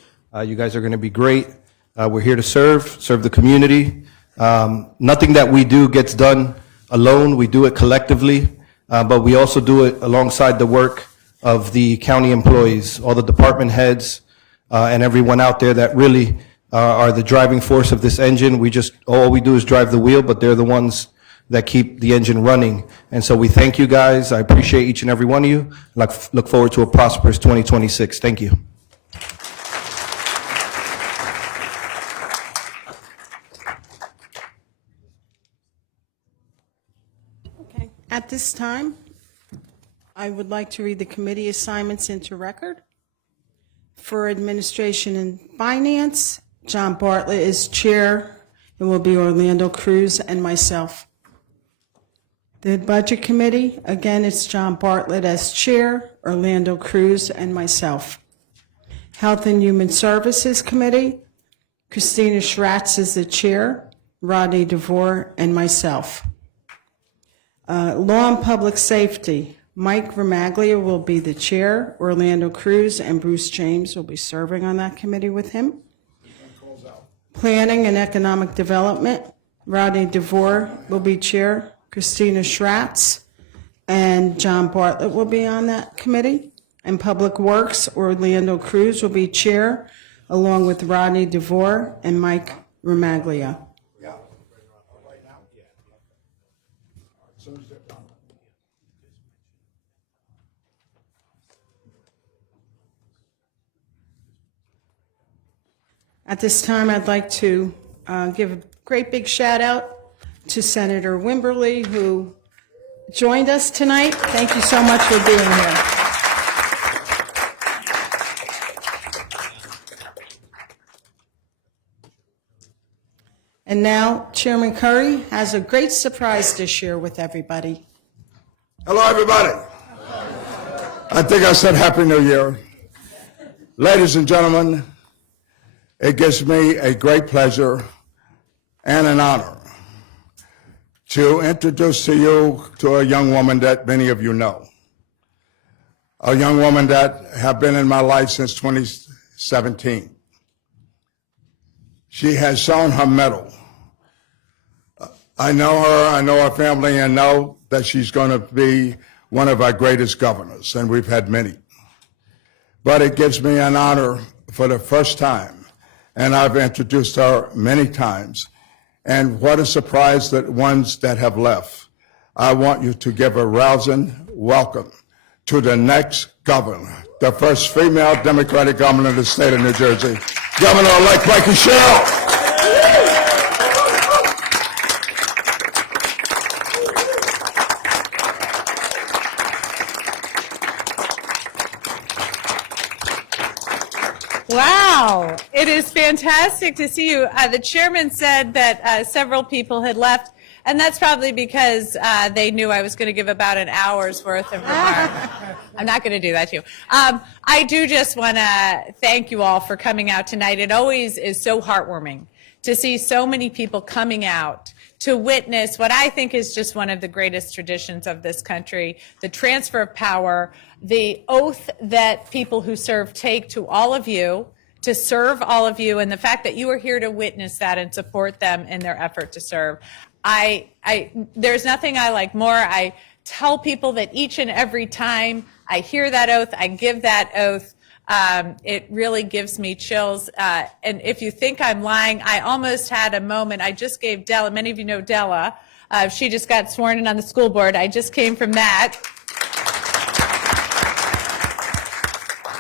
You guys are going to be great. We're here to serve the community. Nothing that we do gets done alone. We do it collectively, but we also do it alongside the work of the county employees, all the department heads, and everyone out there that really are the driving force of this engine. All we do is drive the wheel, but they're the ones that keep the engine running. And so we thank you guys. I appreciate each and every one of you. Look forward to a prosperous 2026. Thank you. Okay. At this time, I would like to read the committee assignments into record. For Administration and Finance, John Bartlett is chair. It will be Orlando Cruz and myself. The Budget Committee, again, it's John Bartlett as chair, Orlando Cruz, and myself. Health and Human Services Committee, Christina Schratz is the chair, Rodney DeVore, and myself. Law and Public Safety, Mike Romaglia will be the chair, Orlando Cruz and Bruce James will be serving on that committee with him. Planning and Economic Development, Rodney DeVore will be chair, Christina Schratz and John Bartlett will be on that committee. And Public Works, Orlando Cruz will be chair, along with Rodney DeVore and Mike Romaglia. At this time, I'd like to give a great big shout out to Senator Wimberly, who joined us tonight. Thank you so much for being here. And now Chairman Curry has a great surprise to share with everybody. Hello, everybody. I think I said Happy New Year. Ladies and gentlemen, it gives me a great pleasure and an honor to introduce to you to a young woman that many of you know. A young woman that have been in my life since 2017. She has shown her mettle. I know her, I know her family, and know that she's going to be one of our greatest governors, and we've had many. But it gives me an honor for the first time, and I've introduced her many times. And what a surprise that ones that have left. I want you to give a rousing welcome to the next governor, the first female Democratic governor of the state of New Jersey, Governor-elect Mikey Sherrill. Wow, it is fantastic to see you. The chairman said that several people had left, and that's probably because they knew I was going to give about an hour's worth of remarks. I'm not going to do that to you. I do just want to thank you all for coming out tonight. It always is so heartwarming to see so many people coming out to witness what I think is just one of the greatest traditions of this country, the transfer of power, the oath that people who serve take to all of you, to serve all of you, and the fact that you are here to witness that and support them in their effort to serve. There's nothing I like more. I tell people that each and every time I hear that oath, I give that oath, It really gives me chills. And if you think I'm lying, I almost had a moment. I just gave Della, many of you know Della, she just got sworn in on the school board. I just came from that.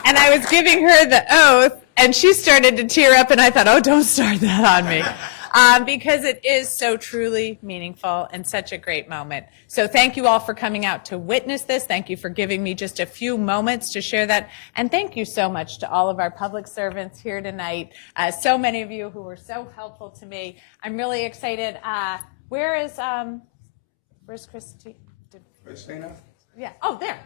And I was giving her the oath, and she started to tear up, and I thought, oh, don't start that on me. Because it is so truly meaningful and such a great moment. So thank you all for coming out to witness this. Thank you for giving me just a few moments to share that. And thank you so much to all of our public servants here tonight. So many of you who were so helpful to me. I'm really excited. Where's Christy? Christina? Yeah. Oh, there.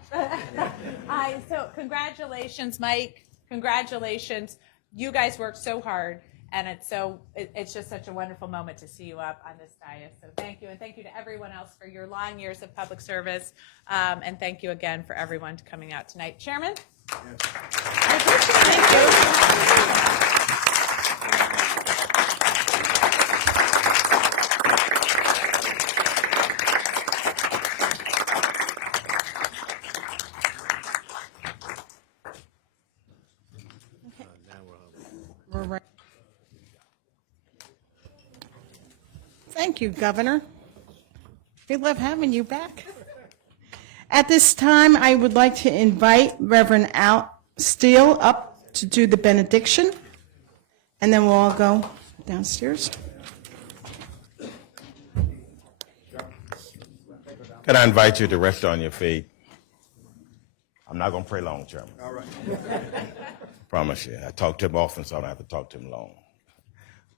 So congratulations, Mike. Congratulations. You guys worked so hard. And it's just such a wonderful moment to see you up on this dais. So thank you. And thank you to everyone else for your long years of public service. And thank you again for everyone coming out tonight. Chairman? Yes. I appreciate it. Thank you. Thank you, Governor. We love having you back. At this time, I would like to invite Reverend Al Steele up to do the benediction, and then we'll all go downstairs. Can I invite you to rest on your feet? I'm not going to pray long, Chairman. All right. Promise you. I talk to him often, so I don't have to talk to him long.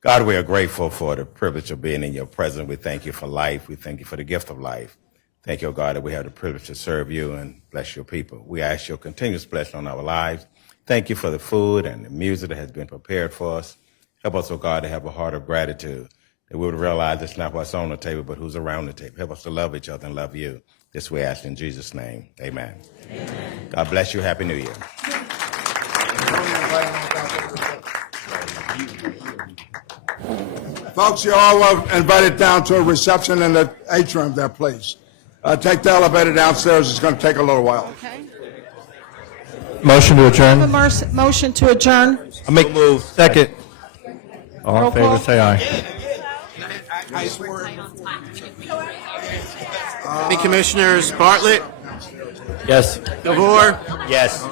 God, we are grateful for the privilege of being in your presence. We thank you for life. We thank you for the gift of life. Thank you, God, that we have the privilege to serve you and bless your people. We ask your continuous blessing on our lives. Thank you for the food and the music that has been prepared for us. Help us, oh God, to have a heart of gratitude, that we would realize it's not what's on the table, but who's around the table. Help us to love each other and love you. This we ask in Jesus' name. Amen. Amen. God bless you. Happy New Year. Folks, you all are invited down to a reception in the atrium there, please. Take the elevator downstairs. It's going to take a little while. Okay. Motion to adjourn. Have a motion to adjourn. I make move. Second. All Roll in favor, call. say aye. County Commissioners Bartlett, Yes. DeVore, Yes.